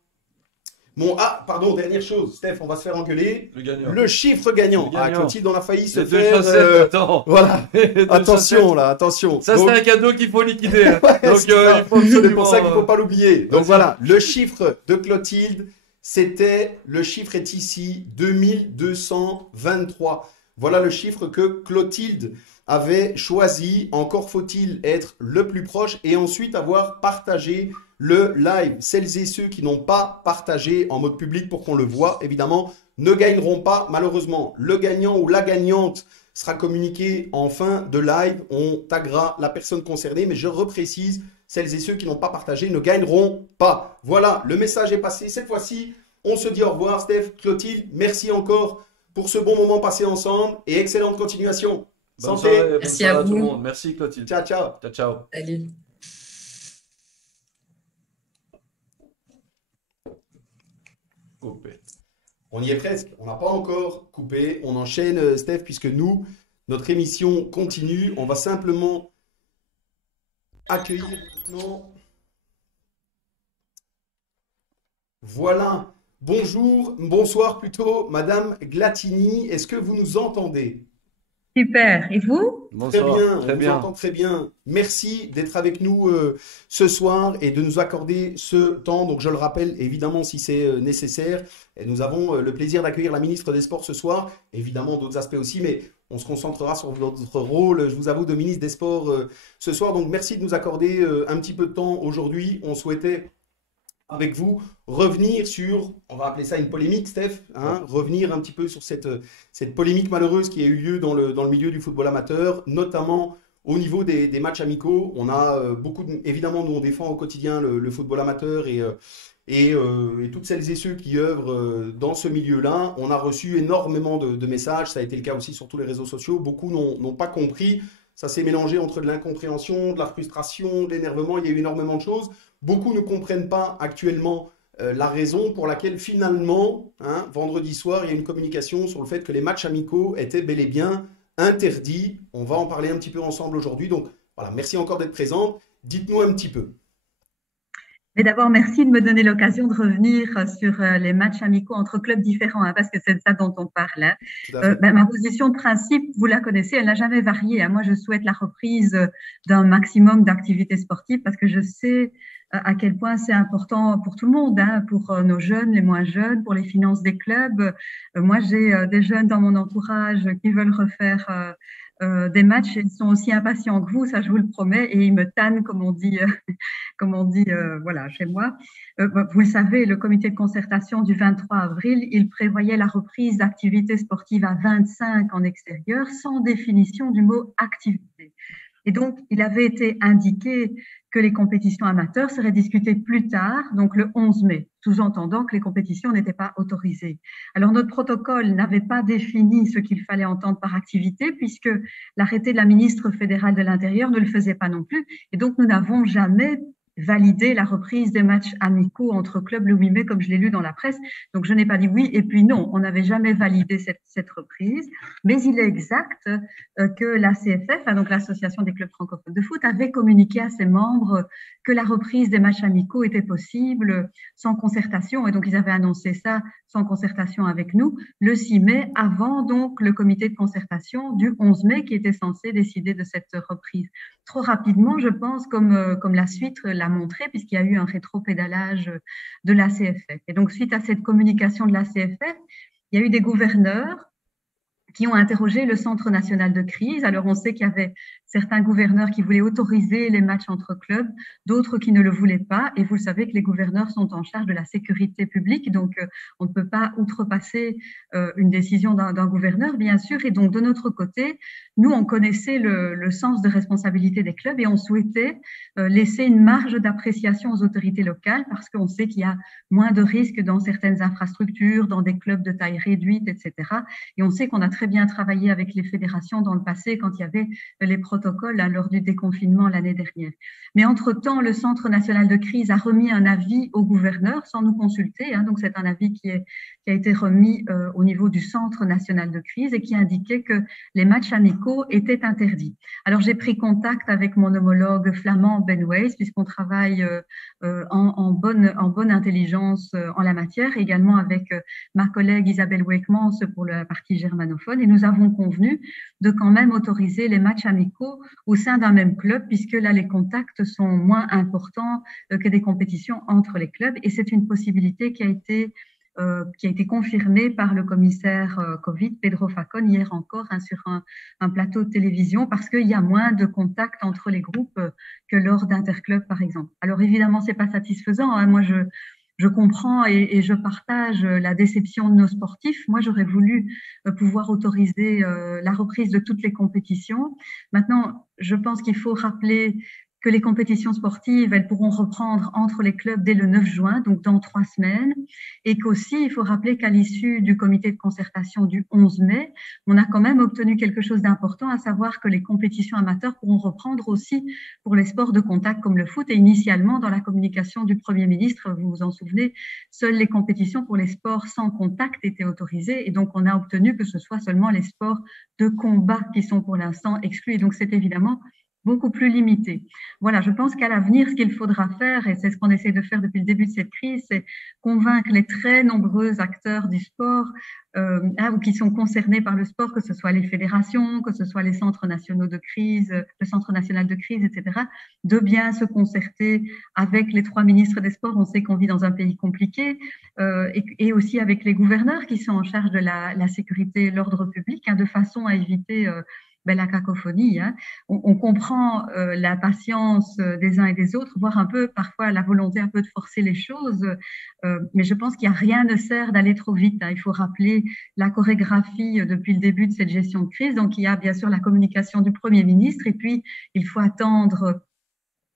mon... Ah, pardon, dernière chose. Steph, on va se faire engueuler. Le chiffre gagnant. Ah, Clotilde, on a failli se faire... attends. Voilà. Attention là, attention. Ça, c'est un cadeau qu'il faut liquider. Hein. Ouais, donc, il faut c'est pour ça qu'il ne faut pas l'oublier. Donc voilà, le chiffre de Clotilde, le chiffre est ici, 2223. Voilà le chiffre que Clotilde avait choisi. Encore faut-il être le plus proche et ensuite avoir partagé le live. Celles et ceux qui n'ont pas partagé en mode public pour qu'on le voit, évidemment, ne gagneront pas. Malheureusement, le gagnant ou la gagnante sera communiqué en fin de live. On taguera la personne concernée, mais je reprécise, celles et ceux qui n'ont pas partagé ne gagneront pas. Voilà, le message est passé. Cette fois-ci, on se dit au revoir. Steph, Clotilde, merci encore pour ce bon moment passé ensemble et excellente continuation. Santé. Merci à vous. Tout le monde. Merci Clotilde. Ciao, ciao. Ciao, ciao. Salut. Coupé. On y est presque. On n'a pas encore coupé. On enchaîne, Steph, puisque nous, notre émission continue. On va simplement accueillir maintenant. Voilà. Bonjour, bonsoir plutôt, Madame Glatini. Est-ce que vous nous entendez? Super. Et vous? Très Bonsoir, bien, très on vous bien. entend très bien. Merci d'être avec nous ce soir et de nous accorder ce temps. Donc je le rappelle, évidemment, si c'est nécessaire, et nous avons le plaisir d'accueillir la ministre des Sports ce soir, évidemment d'autres aspects aussi, mais on se concentrera sur votre rôle, je vous avoue, de ministre des Sports ce soir. Donc merci de nous accorder un petit peu de temps aujourd'hui. On souhaitait avec vous revenir sur, on va appeler ça une polémique, Steph, Ouais. hein, revenir un petit peu sur cette polémique malheureuse qui a eu lieu dans le milieu du football amateur, notamment au niveau des matchs amicaux. On a évidemment, nous on défend au quotidien le football amateur et toutes celles et ceux qui œuvrent dans ce milieu-là. On a reçu énormément de messages, ça a été le cas aussi sur tous les réseaux sociaux. Beaucoup n'ont pas compris. Ça s'est mélangé entre de l'incompréhension, de la frustration, de l'énervement. Il y a eu énormément de choses. Beaucoup ne comprennent pas actuellement la raison pour laquelle finalement, hein, vendredi soir, il y a une communication sur le fait que les matchs amicaux étaient bel et bien interdits. On va en parler un petit peu ensemble aujourd'hui. Donc voilà, merci encore d'être présente. Dites-nous un petit peu. Mais d'abord, merci de me donner l'occasion de revenir sur les matchs amicaux entre clubs différents, hein, parce que c'est de ça dont on parle. Hein. Tout à fait. Ma position de principe, vous la connaissez, elle n'a jamais varié. Hein. Moi, je souhaite la reprise d'un maximum d'activités sportives parce que je sais à quel point c'est important pour tout le monde, hein, pour nos jeunes, les moins jeunes, pour les finances des clubs. Moi, j'ai des jeunes dans mon entourage qui veulent refaire des matchs. Ils sont aussi impatients que vous, ça je vous le promets, et ils me tannent, comme on dit voilà, chez moi. Vous le savez, le comité de concertation du 23 avril, il prévoyait la reprise d'activités sportives à 25 en extérieur sans définition du mot activité. Et donc, il avait été indiqué que les compétitions amateurs seraient discutées plus tard, donc le 11 mai, sous-entendant que les compétitions n'étaient pas autorisées. Alors, notre protocole n'avait pas défini ce qu'il fallait entendre par activité, puisque l'arrêté de la ministre fédérale de l'Intérieur ne le faisait pas non plus. Et donc, nous n'avons jamais validé la reprise des matchs amicaux entre clubs le 8 mai, comme je l'ai lu dans la presse. Donc, je n'ai pas dit oui et puis non. On n'avait jamais validé cette reprise. Mais il est exact que la CFF, donc l'Association des clubs francophones de foot, avait communiqué à ses membres que la reprise des matchs amicaux était possible sans concertation. Et donc, ils avaient annoncé ça sans concertation avec nous le 6 mai, avant donc le comité de concertation du 11 mai qui était censé décider de cette reprise. Trop rapidement, je pense, comme la suite l'a montré, puisqu'il y a eu un rétropédalage de la CFF. Et donc, suite à cette communication de la CFF, il y a eu des gouverneurs qui ont interrogé le Centre national de crise. Alors, on sait qu'il y avait certains gouverneurs qui voulaient autoriser les matchs entre clubs, d'autres qui ne le voulaient pas. Et vous le savez que les gouverneurs sont en charge de la sécurité publique, donc on ne peut pas outrepasser une décision d'un gouverneur, bien sûr. Et donc, de notre côté, nous, on connaissait le sens de responsabilité des clubs et on souhaitait laisser une marge d'appréciation aux autorités locales parce qu'on sait qu'il y a moins de risques dans certaines infrastructures, dans des clubs de taille réduite, etc. Et on sait qu'on a très bien travaillé avec les fédérations dans le passé quand il y avait les protocoles lors du déconfinement l'année dernière. Mais entre-temps, le Centre national de crise a remis un avis au gouverneur sans nous consulter. Hein, donc, c'est un avis qui a été remis au niveau du Centre national de crise et qui indiquait que les matchs amicaux étaient interdits. Alors, j'ai pris contact avec mon homologue flamand Ben Weiss, puisqu'on travaille en bonne intelligence en la matière, également avec ma collègue Isabelle Weekmans pour la partie germanophone. Et nous avons convenu de quand même autoriser les matchs amicaux au sein d'un même club, puisque là, les contacts sont moins importants que des compétitions entre les clubs. Et c'est une possibilité qui a été confirmée par le commissaire Covid, Pedro Facon, hier encore, hein, sur un plateau de télévision, parce qu'il y a moins de contacts entre les groupes que lors d'interclubs, par exemple. Alors évidemment, c'est pas satisfaisant. Hein. Moi, je comprends et je partage la déception de nos sportifs. Moi, j'aurais voulu pouvoir autoriser la reprise de toutes les compétitions. Maintenant, je pense qu'il faut rappeler que les compétitions sportives, elles pourront reprendre entre les clubs dès le 9 juin, donc dans 3 semaines, et qu'aussi, il faut rappeler qu'à l'issue du comité de concertation du 11 mai, on a quand même obtenu quelque chose d'important, à savoir que les compétitions amateurs pourront reprendre aussi pour les sports de contact comme le foot. Et initialement, dans la communication du Premier ministre, vous vous en souvenez, seules les compétitions pour les sports sans contact étaient autorisées, et donc on a obtenu que ce soit seulement les sports de combat qui sont pour l'instant exclus. Et donc c'est évidemment beaucoup plus limitée. Voilà, je pense qu'à l'avenir, ce qu'il faudra faire, et c'est ce qu'on essaie de faire depuis le début de cette crise, c'est convaincre les très nombreux acteurs du sport ou qui sont concernés par le sport, que ce soit les fédérations, que ce soit les centres nationaux de crise, le Centre national de crise, etc., de bien se concerter avec les 3 ministres des Sports. On sait qu'on vit dans un pays compliqué, et aussi avec les gouverneurs qui sont en charge de la sécurité et l'ordre public, de façon à éviter la cacophonie. On comprend la patience des uns et des autres, voire un peu parfois la volonté un peu de forcer les choses, mais je pense qu'il n'y a rien ne sert d'aller trop vite. Il faut rappeler la chorégraphie depuis le début de cette gestion de crise. Donc il y a bien sûr la communication du Premier ministre, et puis il faut attendre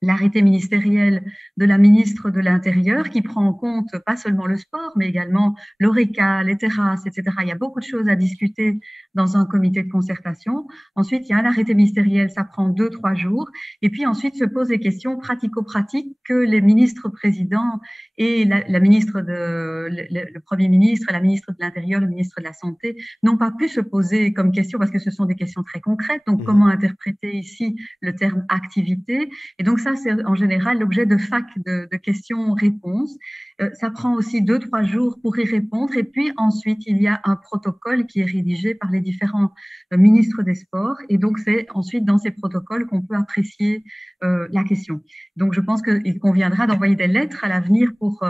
l'arrêté ministériel de la ministre de l'Intérieur qui prend en compte pas seulement le sport, mais également l'ORECA, les terrasses, etc. Il y a beaucoup de choses à discuter dans un comité de concertation. Ensuite, il y a un arrêté ministériel, ça prend 2-3 jours. Et puis ensuite se posent des questions pratico-pratiques que les ministres présidents et la ministre le Premier ministre, la ministre de l'Intérieur, le ministre de la Santé n'ont pas pu se poser comme question parce que ce sont des questions très concrètes. Donc, comment interpréter ici le terme activité? Et donc, ça, c'est en général l'objet de fac de questions-réponses. Ça prend aussi 2-3 jours pour y répondre. Et puis ensuite, il y a un protocole qui est rédigé par les différents ministres des Sports. Et donc, c'est ensuite dans ces protocoles qu'on peut apprécier la question. Donc, je pense qu'il conviendra d'envoyer des lettres à l'avenir pour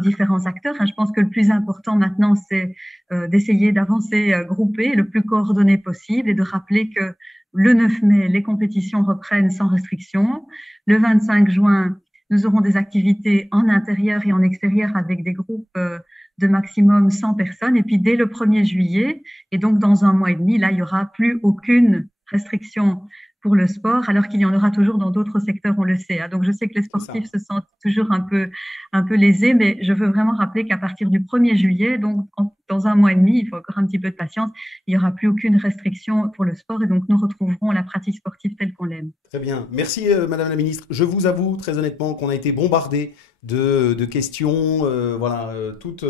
différents acteurs. Je pense que le plus important maintenant, c'est d'essayer d'avancer groupé, le plus coordonné possible, et de rappeler que le 9 mai, les compétitions reprennent sans restriction. Le 25 juin, nous aurons des activités en intérieur et en extérieur avec des groupes de maximum 100 personnes. Et puis, dès le 1er juillet, et donc dans un mois et demi, là, il n'y aura plus aucune restriction pour le sport, alors qu'il y en aura toujours dans d'autres secteurs, on le sait. Donc, je sais que les sportifs se sentent toujours un peu lésés, mais je veux vraiment rappeler qu'à partir du 1er juillet, donc dans un mois et demi, il faut encore un petit peu de patience, il n'y aura plus aucune restriction pour le sport, et donc nous retrouverons la pratique sportive telle qu'on l'aime. Très bien. Merci, Madame la Ministre. Je vous avoue très honnêtement qu'on a été bombardé de questions, toutes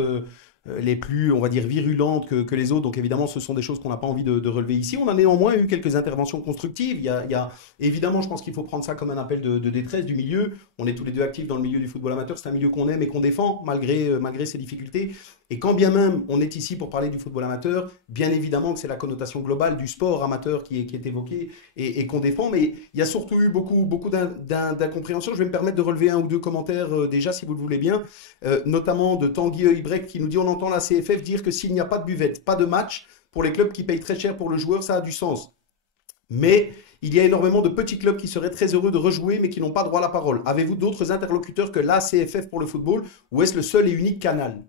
les plus, on va dire, virulentes que les autres. Donc évidemment, ce sont des choses qu'on n'a pas envie de relever ici. On a néanmoins eu quelques interventions constructives. Il y a évidemment, je pense qu'il faut prendre ça comme un appel de détresse du milieu. On est tous les deux actifs dans le milieu du football amateur. C'est un milieu qu'on aime et qu'on défend malgré ses difficultés. Et quand bien même on est ici pour parler du football amateur, bien évidemment que c'est la connotation globale du sport amateur qui est évoquée et qu'on défend. Mais il y a surtout eu beaucoup d'incompréhension. Je vais me permettre de relever 1 ou 2 commentaires déjà, si vous le voulez bien, notamment de Tanguy Ibrek qui nous dit: on entend la CFF dire que s'il n'y a pas de buvette, pas de match, pour les clubs qui payent très cher pour le joueur, ça a du sens. Mais il y a énormément de petits clubs qui seraient très heureux de rejouer, mais qui n'ont pas droit à la parole. Avez-vous d'autres interlocuteurs que la CFF pour le football, ou est-ce le seul et unique canal ?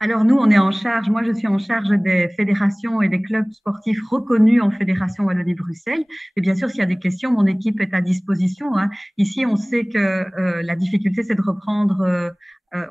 Alors nous, on est en charge, moi je suis en charge des fédérations et des clubs sportifs reconnus en Fédération Wallonie-Bruxelles. Et bien sûr, s'il y a des questions, mon équipe est à disposition. Ici, on sait que la difficulté, c'est de reprendre...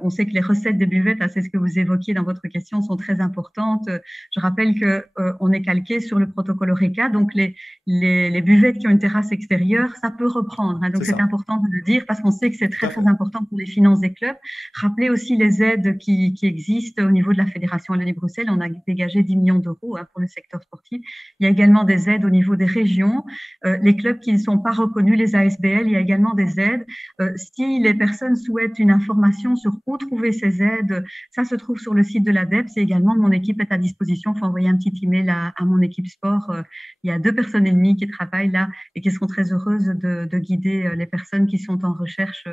on sait que les recettes des buvettes, c'est ce que vous évoquiez dans votre question, sont très importantes. Je rappelle que on est calqué sur le protocole ORECA, donc les buvettes qui ont une terrasse extérieure, ça peut reprendre. Donc c'est important de le dire parce qu'on sait que c'est très important pour les finances des clubs. Rappelez aussi les aides qui existent au niveau de la Fédération Wallonie-Bruxelles. On a dégagé 10 millions d'euros pour le secteur sportif. Il y a également des aides au niveau des régions. Les clubs qui ne sont pas reconnus, les ASBL, il y a également des aides. Si les personnes souhaitent une information sur où trouver ces aides, ça se trouve sur le site de l'ADEPS et également mon équipe est à disposition. Il faut envoyer un petit email à mon équipe sport. Il y a 2 personnes et demie qui travaillent là et qui seront très heureuses de guider les personnes qui sont en recherche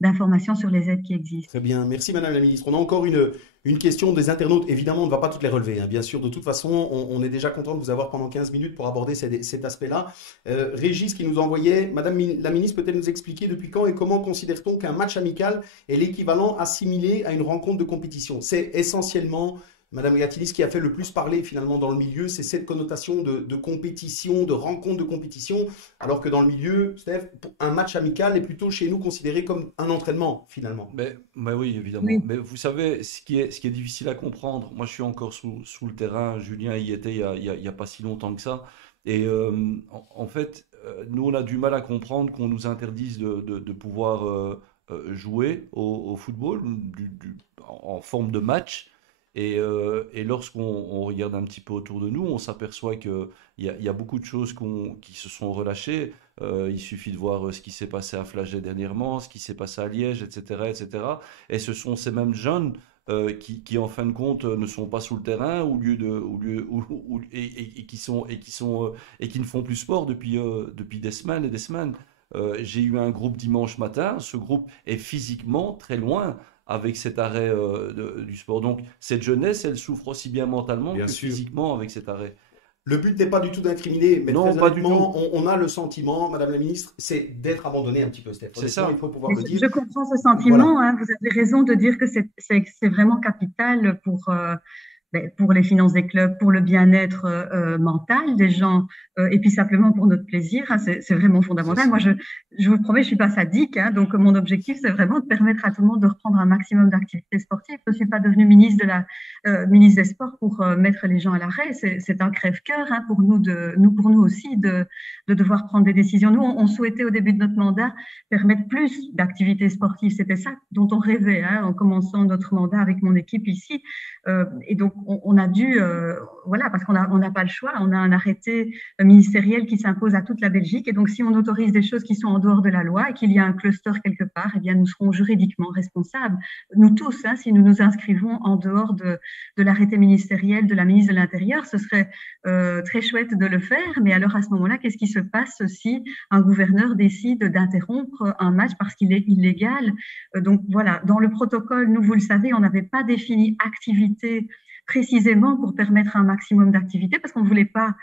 d'informations sur les aides qui existent. Très bien, merci Madame la Ministre. On a encore une question des internautes. Évidemment, on ne va pas toutes les relever. Bien sûr, de toute façon, on est déjà content de vous avoir pendant 15 minutes pour aborder cet aspect-là. Régis qui nous envoyait: Madame la Ministre, peut-elle nous expliquer depuis quand et comment considère-t-on qu'un match amical est l'équivalent assimilé à une rencontre de compétition? C'est essentiellement, Madame Gatinis, qui a fait le plus parler finalement dans le milieu, c'est cette connotation de compétition, de rencontre de compétition, alors que dans le milieu, Steph, un match amical est plutôt chez nous considéré comme un entraînement finalement. Mais oui, évidemment. Oui. Mais vous savez, ce qui est difficile à comprendre, moi je suis encore sous le terrain, Julien y était il y a pas si longtemps que ça, et en fait, nous on a du mal à comprendre qu'on nous interdise de pouvoir jouer au football en forme de match. Et lorsqu'on regarde un petit peu autour de nous, on s'aperçoit qu'il y a beaucoup de choses qui se sont relâchées. Il suffit de voir ce qui s'est passé à Flagey dernièrement, ce qui s'est passé à Liège, etc., etc. Et ce sont ces mêmes jeunes qui, en fin de compte, ne sont pas sous le terrain et qui ne font plus sport depuis des semaines et des semaines. J'ai eu un groupe dimanche matin. Ce groupe est physiquement très loin avec cet arrêt du sport. Donc, cette jeunesse, elle souffre aussi bien mentalement Bien que sûr. physiquement avec cet arrêt. Le but n'est pas du tout d'incriminer, mais Non, très pas du honnêtement, on a le sentiment, Madame la Ministre, c'est d'être abandonné un petit peu, Steph. C'est Honnêtement, ça. il faut pouvoir le dire. Je comprends ce Voilà. sentiment, hein. Vous avez raison de dire que c'est vraiment capital pour les finances des clubs, pour le bien-être mental des gens, et puis simplement pour notre plaisir, hein, c'est vraiment fondamental. Moi, je vous promets, je suis pas sadique, hein, donc mon objectif, c'est vraiment de permettre à tout le monde de reprendre un maximum d'activités sportives. Je ne suis pas devenue ministre ministre des Sports pour mettre les gens à l'arrêt. C'est un crève-cœur, hein, pour nous aussi de devoir prendre des décisions. Nous, on souhaitait au début de notre mandat permettre plus d'activités sportives. C'était ça dont on rêvait, hein, en commençant notre mandat avec mon équipe ici. Et donc, on a dû, voilà, parce qu'on n'a pas le choix, on a un arrêté ministériel qui s'impose à toute la Belgique. Et donc, si on autorise des choses qui sont en dehors de la loi et qu'il y a un cluster quelque part, eh bien, nous serons juridiquement responsables, nous tous, hein, si nous nous inscrivons en dehors de l'arrêté ministériel de la ministre de l'Intérieur. Ce serait très chouette de le faire, mais alors à ce moment-là, qu'est-ce qui se passe si un gouverneur décide d'interrompre un match parce qu'il est illégal? Donc voilà, dans le protocole, nous, vous le savez, on n'avait pas défini activité précisément pour permettre un maximum d'activités, parce qu'on ne voulait pas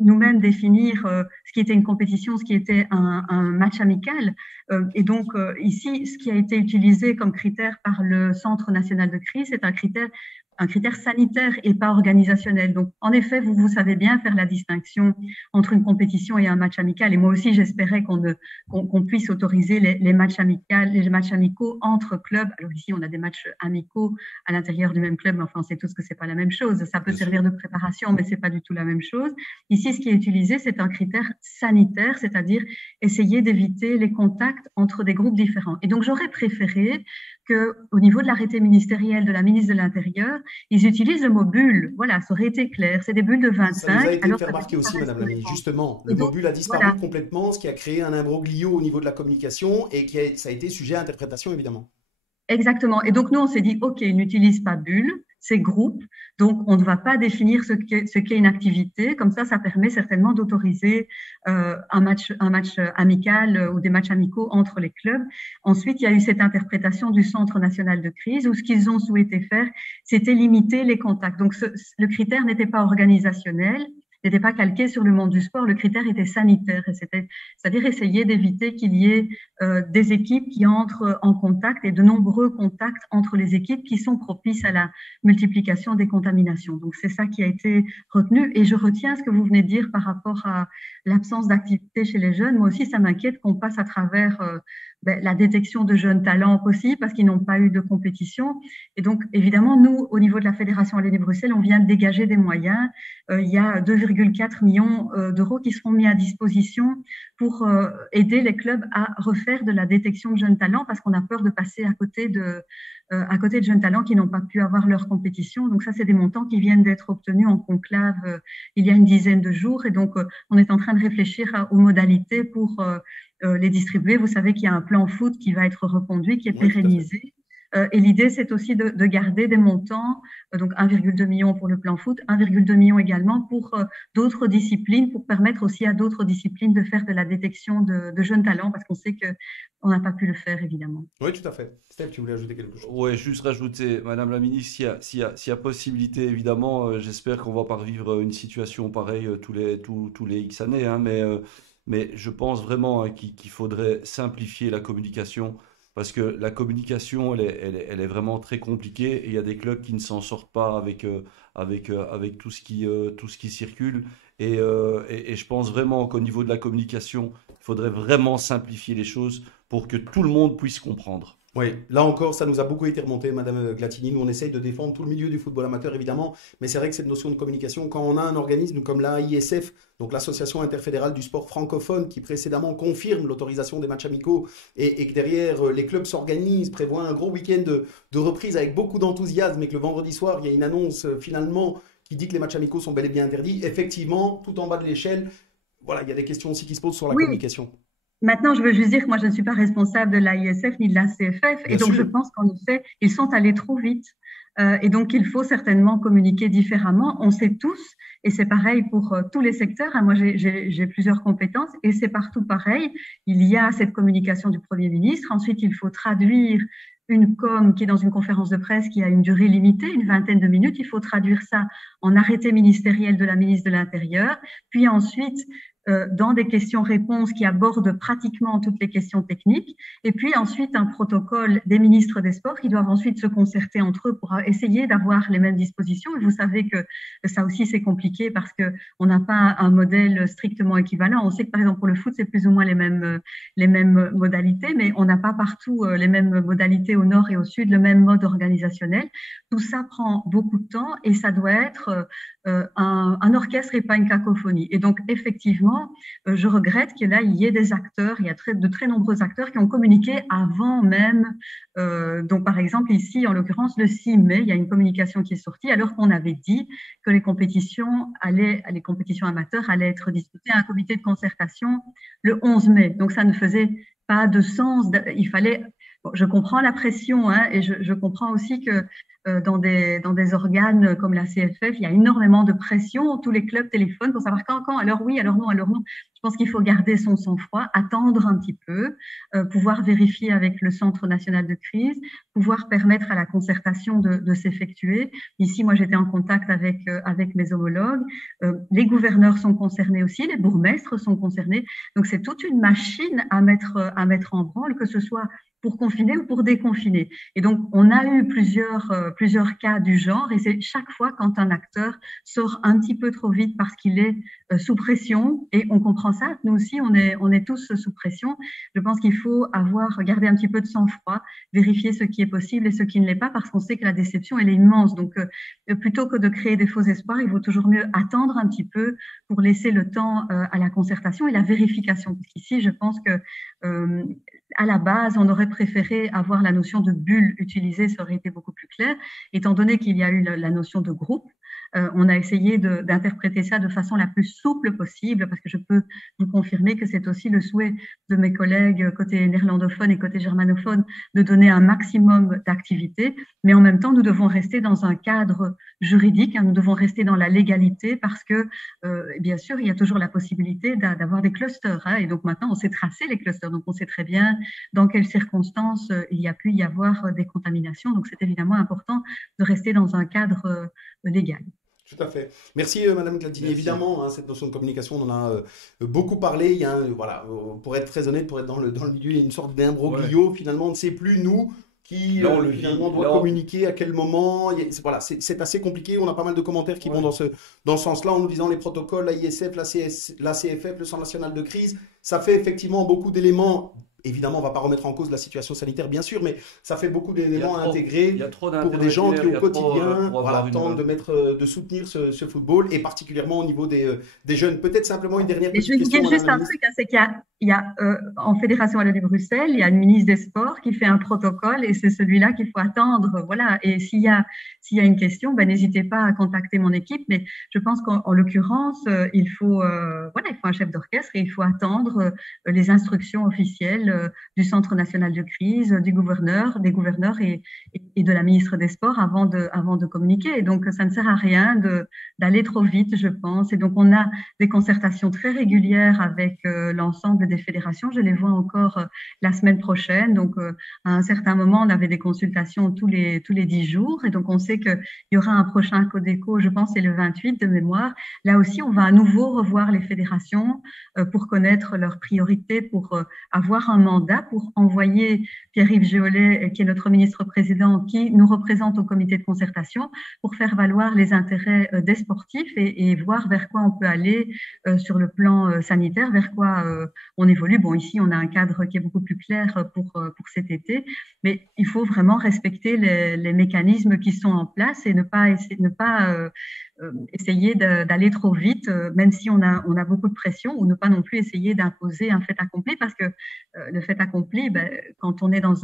nous-mêmes définir ce qui était une compétition, ce qui était un match amical. Et donc ici, ce qui a été utilisé comme critère par le Centre national de crise, c'est un critère sanitaire et pas organisationnel. Donc, en effet, vous savez bien faire la distinction entre une compétition et un match amical. Et moi aussi, j'espérais qu'on puisse autoriser les matchs amicaux entre clubs. Alors ici, on a des matchs amicaux à l'intérieur du même club, mais enfin, on sait tous que c'est pas la même chose. Ça peut servir de préparation, mais c'est pas du tout la même chose. Ici, ce qui est utilisé, c'est un critère sanitaire, c'est-à-dire essayer d'éviter les contacts entre des groupes différents. Et donc, j'aurais préféré qu'au niveau de l'arrêté ministériel de la ministre de l'Intérieur, ils utilisent le mot bulle. Voilà, ça aurait été clair. C'est des bulles de 25. Ça nous a été alors fait remarquer aussi, Madame la Ministre. Justement, le mot bulle a disparu voilà. complètement, ce qui a créé un imbroglio au niveau de la communication et ça a été sujet à interprétation, évidemment. Exactement. Et donc, nous, on s'est dit, OK, ils n'utilisent pas bulle, c'est groupe. Donc, on ne va pas définir ce qu'est une activité. Comme ça permet certainement d'autoriser un match amical ou des matchs amicaux entre les clubs. Ensuite, il y a eu cette interprétation du Centre national de crise où ce qu'ils ont souhaité faire, c'était limiter les contacts. Donc, le critère n'était pas organisationnel, n'était pas calqué sur le monde du sport, le critère était sanitaire, et c'est-à-dire essayer d'éviter qu'il y ait des équipes qui entrent en contact et de nombreux contacts entre les équipes qui sont propices à la multiplication des contaminations. Donc c'est ça qui a été retenu, et je retiens ce que vous venez de dire par rapport à l'absence d'activité chez les jeunes. Moi aussi, ça m'inquiète qu'on passe à travers la détection de jeunes talents possibles parce qu'ils n'ont pas eu de compétition. Et donc, évidemment, nous, au niveau de la Fédération Wallonie-Bruxelles, on vient de dégager des moyens. Il y a 2,4 millions d'euros qui seront mis à disposition pour aider les clubs à refaire de la détection de jeunes talents parce qu'on a peur de passer à côté de jeunes talents qui n'ont pas pu avoir leur compétition. Donc ça, c'est des montants qui viennent d'être obtenus en conclave il y a une dizaine de jours. Et donc, on est en train de réfléchir aux modalités pour les distribuer. Vous savez qu'il y a un plan foot qui va être reconduit, qui est pérennisé. Et l'idée, c'est aussi de garder des montants, donc 1,2 million pour le plan foot, 1,2 million également pour d'autres disciplines, pour permettre aussi à d'autres disciplines de faire de la détection de jeunes talents, parce qu'on sait qu'on n'a pas pu le faire, évidemment. Oui, tout à fait. Steph, tu voulais ajouter quelque chose? Oui, juste rajouter, Madame la Ministre, s'il y a possibilité, évidemment, j'espère qu'on ne va pas revivre une situation pareille tous les X années, hein, mais je pense vraiment qu'il faudrait simplifier la communication. Parce que la communication, elle est vraiment très compliquée et il y a des clubs qui ne s'en sortent pas avec tout ce qui circule. Et je pense vraiment qu'au niveau de la communication, il faudrait vraiment simplifier les choses pour que tout le monde puisse comprendre. Oui, là encore, ça nous a beaucoup été remonté, Madame Glatini. Nous, on essaye de défendre tout le milieu du football amateur, évidemment, mais c'est vrai que cette notion de communication, quand on a un organisme comme l'AISF, donc l'Association interfédérale du sport francophone, qui précédemment confirme l'autorisation des matchs amicaux et que derrière les clubs s'organisent, prévoient un gros week-end de reprise avec beaucoup d'enthousiasme et que le vendredi soir, il y a une annonce finalement qui dit que les matchs amicaux sont bel et bien interdits, effectivement, tout en bas de l'échelle, voilà, il y a des questions aussi qui se posent sur la Oui, communication. maintenant, je veux juste dire que moi, je ne suis pas responsable de l'AISF ni de la CFF. Et Bien donc, je sûr, pense qu'en effet, ils sont allés trop vite. Et donc, il faut certainement communiquer différemment. On sait tous, et c'est pareil pour tous les secteurs. Hein. Moi, j'ai plusieurs compétences et c'est partout pareil. Il y a cette communication du Premier ministre. Ensuite, il faut traduire une com qui est dans une conférence de presse qui a une durée limitée, une vingtaine de minutes. Il faut traduire ça en arrêté ministériel de la ministre de l'Intérieur. Puis ensuite, dans des questions-réponses qui abordent pratiquement toutes les questions techniques, et puis ensuite un protocole des ministres des Sports qui doivent ensuite se concerter entre eux pour essayer d'avoir les mêmes dispositions. Et vous savez que ça aussi c'est compliqué parce qu'on n'a pas un modèle strictement équivalent. On sait que par exemple pour le foot c'est plus ou moins les mêmes modalités, mais on n'a pas partout les mêmes modalités au nord et au sud, le même mode organisationnel. Tout ça prend beaucoup de temps et ça doit être un orchestre et pas une cacophonie. Et donc, effectivement, je regrette qu'il y ait des acteurs, il y a de très nombreux acteurs qui ont communiqué avant même. Donc, par exemple, ici, en l'occurrence, le 6 mai, il y a une communication qui est sortie alors qu'on avait dit que les compétitions amateurs allaient être disputées à un comité de concertation le 11 mai. Donc, ça ne faisait pas de sens. Il fallait. Bon, je comprends la pression hein, et je comprends aussi que dans des organes comme la CFF, il y a énormément de pression. Tous les clubs téléphonent pour savoir quand, alors oui, alors non, alors non. Je pense qu'il faut garder son sang-froid, attendre un petit peu, pouvoir vérifier avec le Centre national de crise, pouvoir permettre à la concertation de s'effectuer. Ici, moi, j'étais en contact avec mes homologues. Les gouverneurs sont concernés aussi, les bourgmestres sont concernés. Donc, c'est toute une machine à mettre en branle, que ce soit pour confiner ou pour déconfiner. Et donc, on a eu plusieurs cas du genre et c'est chaque fois quand un acteur sort un petit peu trop vite parce qu'il est sous pression et on comprend ça. Nous aussi, on est tous sous pression. Je pense qu'il faut garder un petit peu de sang-froid, vérifier ce qui est possible et ce qui ne l'est pas parce qu'on sait que la déception, elle est immense. Donc, plutôt que de créer des faux espoirs, il vaut toujours mieux attendre un petit peu pour laisser le temps à la concertation et la vérification. Parce qu'ici, je pense que à la base, on aurait préféré avoir la notion de bulle utilisée, ça aurait été beaucoup plus clair. Étant donné qu'il y a eu la notion de groupe, on a essayé d'interpréter ça de façon la plus souple possible, parce que je peux vous confirmer que c'est aussi le souhait de mes collègues côté néerlandophone et côté germanophone de donner un maximum d'activités, mais en même temps, nous devons rester dans un cadre juridique, hein, nous devons rester dans la légalité, parce que, bien sûr, il y a toujours la possibilité d'avoir des clusters, hein, et donc maintenant, on sait tracer les clusters, donc on sait très bien dans quelles circonstances il y a pu y avoir des contaminations, donc c'est évidemment important de rester dans un cadre légal. Tout à fait. Merci, Madame Glatini. Merci. Évidemment, hein, cette notion de communication, on en a beaucoup parlé. Il y a voilà, pour être très honnête, pour être dans le milieu, il y a une sorte d'imbroglio. Finalement, on ne sait plus, nous, qui Là, on le vit. finalement doit communiquer à quel moment. Voilà, c'est assez compliqué. On a pas mal de commentaires qui vont dans ce sens-là en nous disant les protocoles, la ISF, la CFF, le Centre national de crise. Ça fait effectivement beaucoup d'éléments. Évidemment, on ne va pas remettre en cause la situation sanitaire, bien sûr, mais ça fait beaucoup d'éléments à intégrer pour des gens qui, au quotidien, tentent de soutenir ce football, et particulièrement au niveau des jeunes. Peut-être simplement une dernière petite question. Je vais vous dire juste un truc, hein, c'est qu'il y a en Fédération Wallonie-Bruxelles, il y a une ministre des Sports qui fait un protocole, et c'est celui-là qu'il faut attendre. Voilà. Et s'il y a une question, n'hésitez pas à contacter mon équipe. Mais je pense qu'en l'occurrence, il faut un chef d'orchestre et il faut attendre les instructions officielles du Centre national de crise, des gouverneurs et de la ministre des Sports avant de communiquer. Et donc, ça ne sert à rien d'aller trop vite, je pense. Et donc, on a des concertations très régulières avec l'ensemble des fédérations. Je les vois encore la semaine prochaine. Donc, à un certain moment, on avait des consultations tous les 10 jours. Et donc, on sait sais qu'il y aura un prochain Codeco, je pense, c'est le 28 de mémoire. Là aussi, on va à nouveau revoir les fédérations pour connaître leurs priorités, pour avoir un mandat, pour envoyer Pierre-Yves Géolet, qui est notre ministre-président, qui nous représente au comité de concertation, pour faire valoir les intérêts des sportifs et voir vers quoi on peut aller sur le plan sanitaire, vers quoi on évolue. Bon, ici, on a un cadre qui est beaucoup plus clair pour cet été, mais il faut vraiment respecter les mécanismes qui sont en place et ne pas essayer d'aller trop vite, même si on a beaucoup de pression, ou ne pas non plus essayer d'imposer un fait accompli, parce que le fait accompli, quand on est dans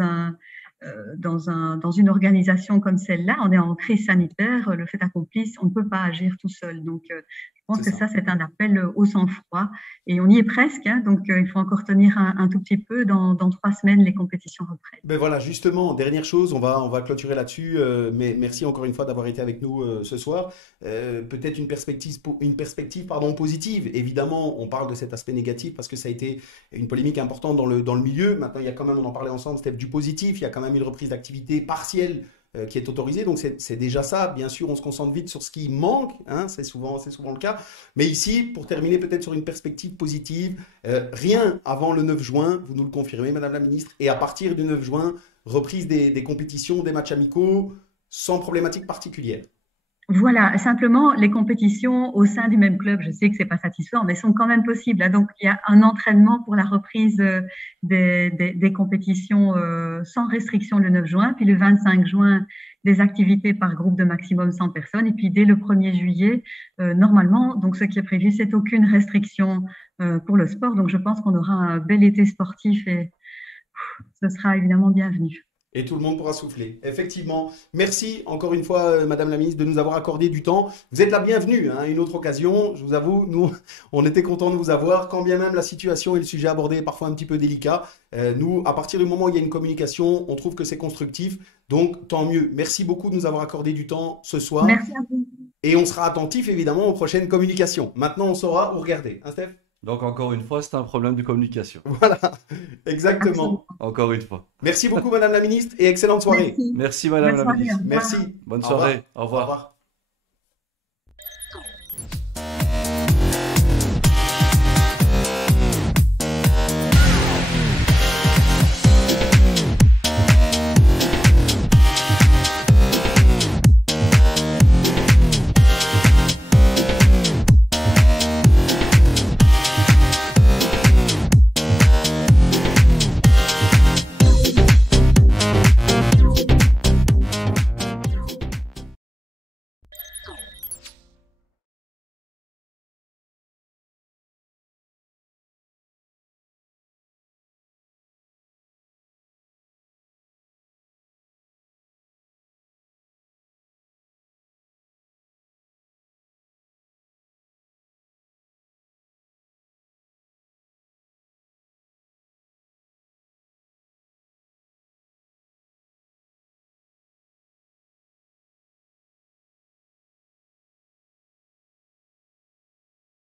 une organisation comme celle-là, on est en crise sanitaire, le fait accompli, on ne peut pas agir tout seul. Donc, je pense que ça, c'est un appel au sang-froid. Et on y est presque, hein, donc il faut encore tenir un tout petit peu. Dans 3 semaines, les compétitions reprennent. Ben voilà, justement, dernière chose, on va clôturer là-dessus. Mais merci encore une fois d'avoir été avec nous ce soir. Peut-être une perspective positive. Évidemment, on parle de cet aspect négatif parce que ça a été une polémique importante dans le milieu. Maintenant, il y a quand même, on en parlait ensemble, Steph, du positif. Il y a quand même une reprise d'activité partielle qui est autorisée. Donc, c'est déjà ça. Bien sûr, on se concentre vite sur ce qui manque. Hein, c'est souvent le cas. Mais ici, pour terminer peut-être sur une perspective positive, rien avant le 9 juin, vous nous le confirmez, Madame la Ministre. Et à partir du 9 juin, reprise des compétitions, des matchs amicaux, sans problématique particulière. Voilà, simplement, les compétitions au sein du même club, je sais que c'est pas satisfaisant, mais sont quand même possibles. Hein. Donc, il y a un entraînement pour la reprise des compétitions sans restriction le 9 juin, puis le 25 juin, des activités par groupe de maximum 100 personnes, et puis dès le 1er juillet, normalement, donc ce qui est prévu, c'est aucune restriction pour le sport. Donc, je pense qu'on aura un bel été sportif et ce sera évidemment bienvenu. Et tout le monde pourra souffler. Effectivement. Merci encore une fois, Madame la Ministre, de nous avoir accordé du temps. Vous êtes la bienvenue, hein, une autre occasion. Je vous avoue, nous, on était contents de vous avoir, quand bien même la situation et le sujet abordé est parfois un petit peu délicat. Nous, à partir du moment où il y a une communication, on trouve que c'est constructif. Donc, tant mieux. Merci beaucoup de nous avoir accordé du temps ce soir. Merci à vous. Et on sera attentif, évidemment, aux prochaines communications. Maintenant, on saura où regarder. Hein, Steph? Donc, encore une fois, c'est un problème de communication. Voilà, exactement. Absolument. Encore une fois. Merci beaucoup, Madame la Ministre, et excellente soirée. Merci, Madame Bonne la soirée, Ministre. au revoir. Merci. Bonne Au revoir. soirée. Au Au revoir. revoir.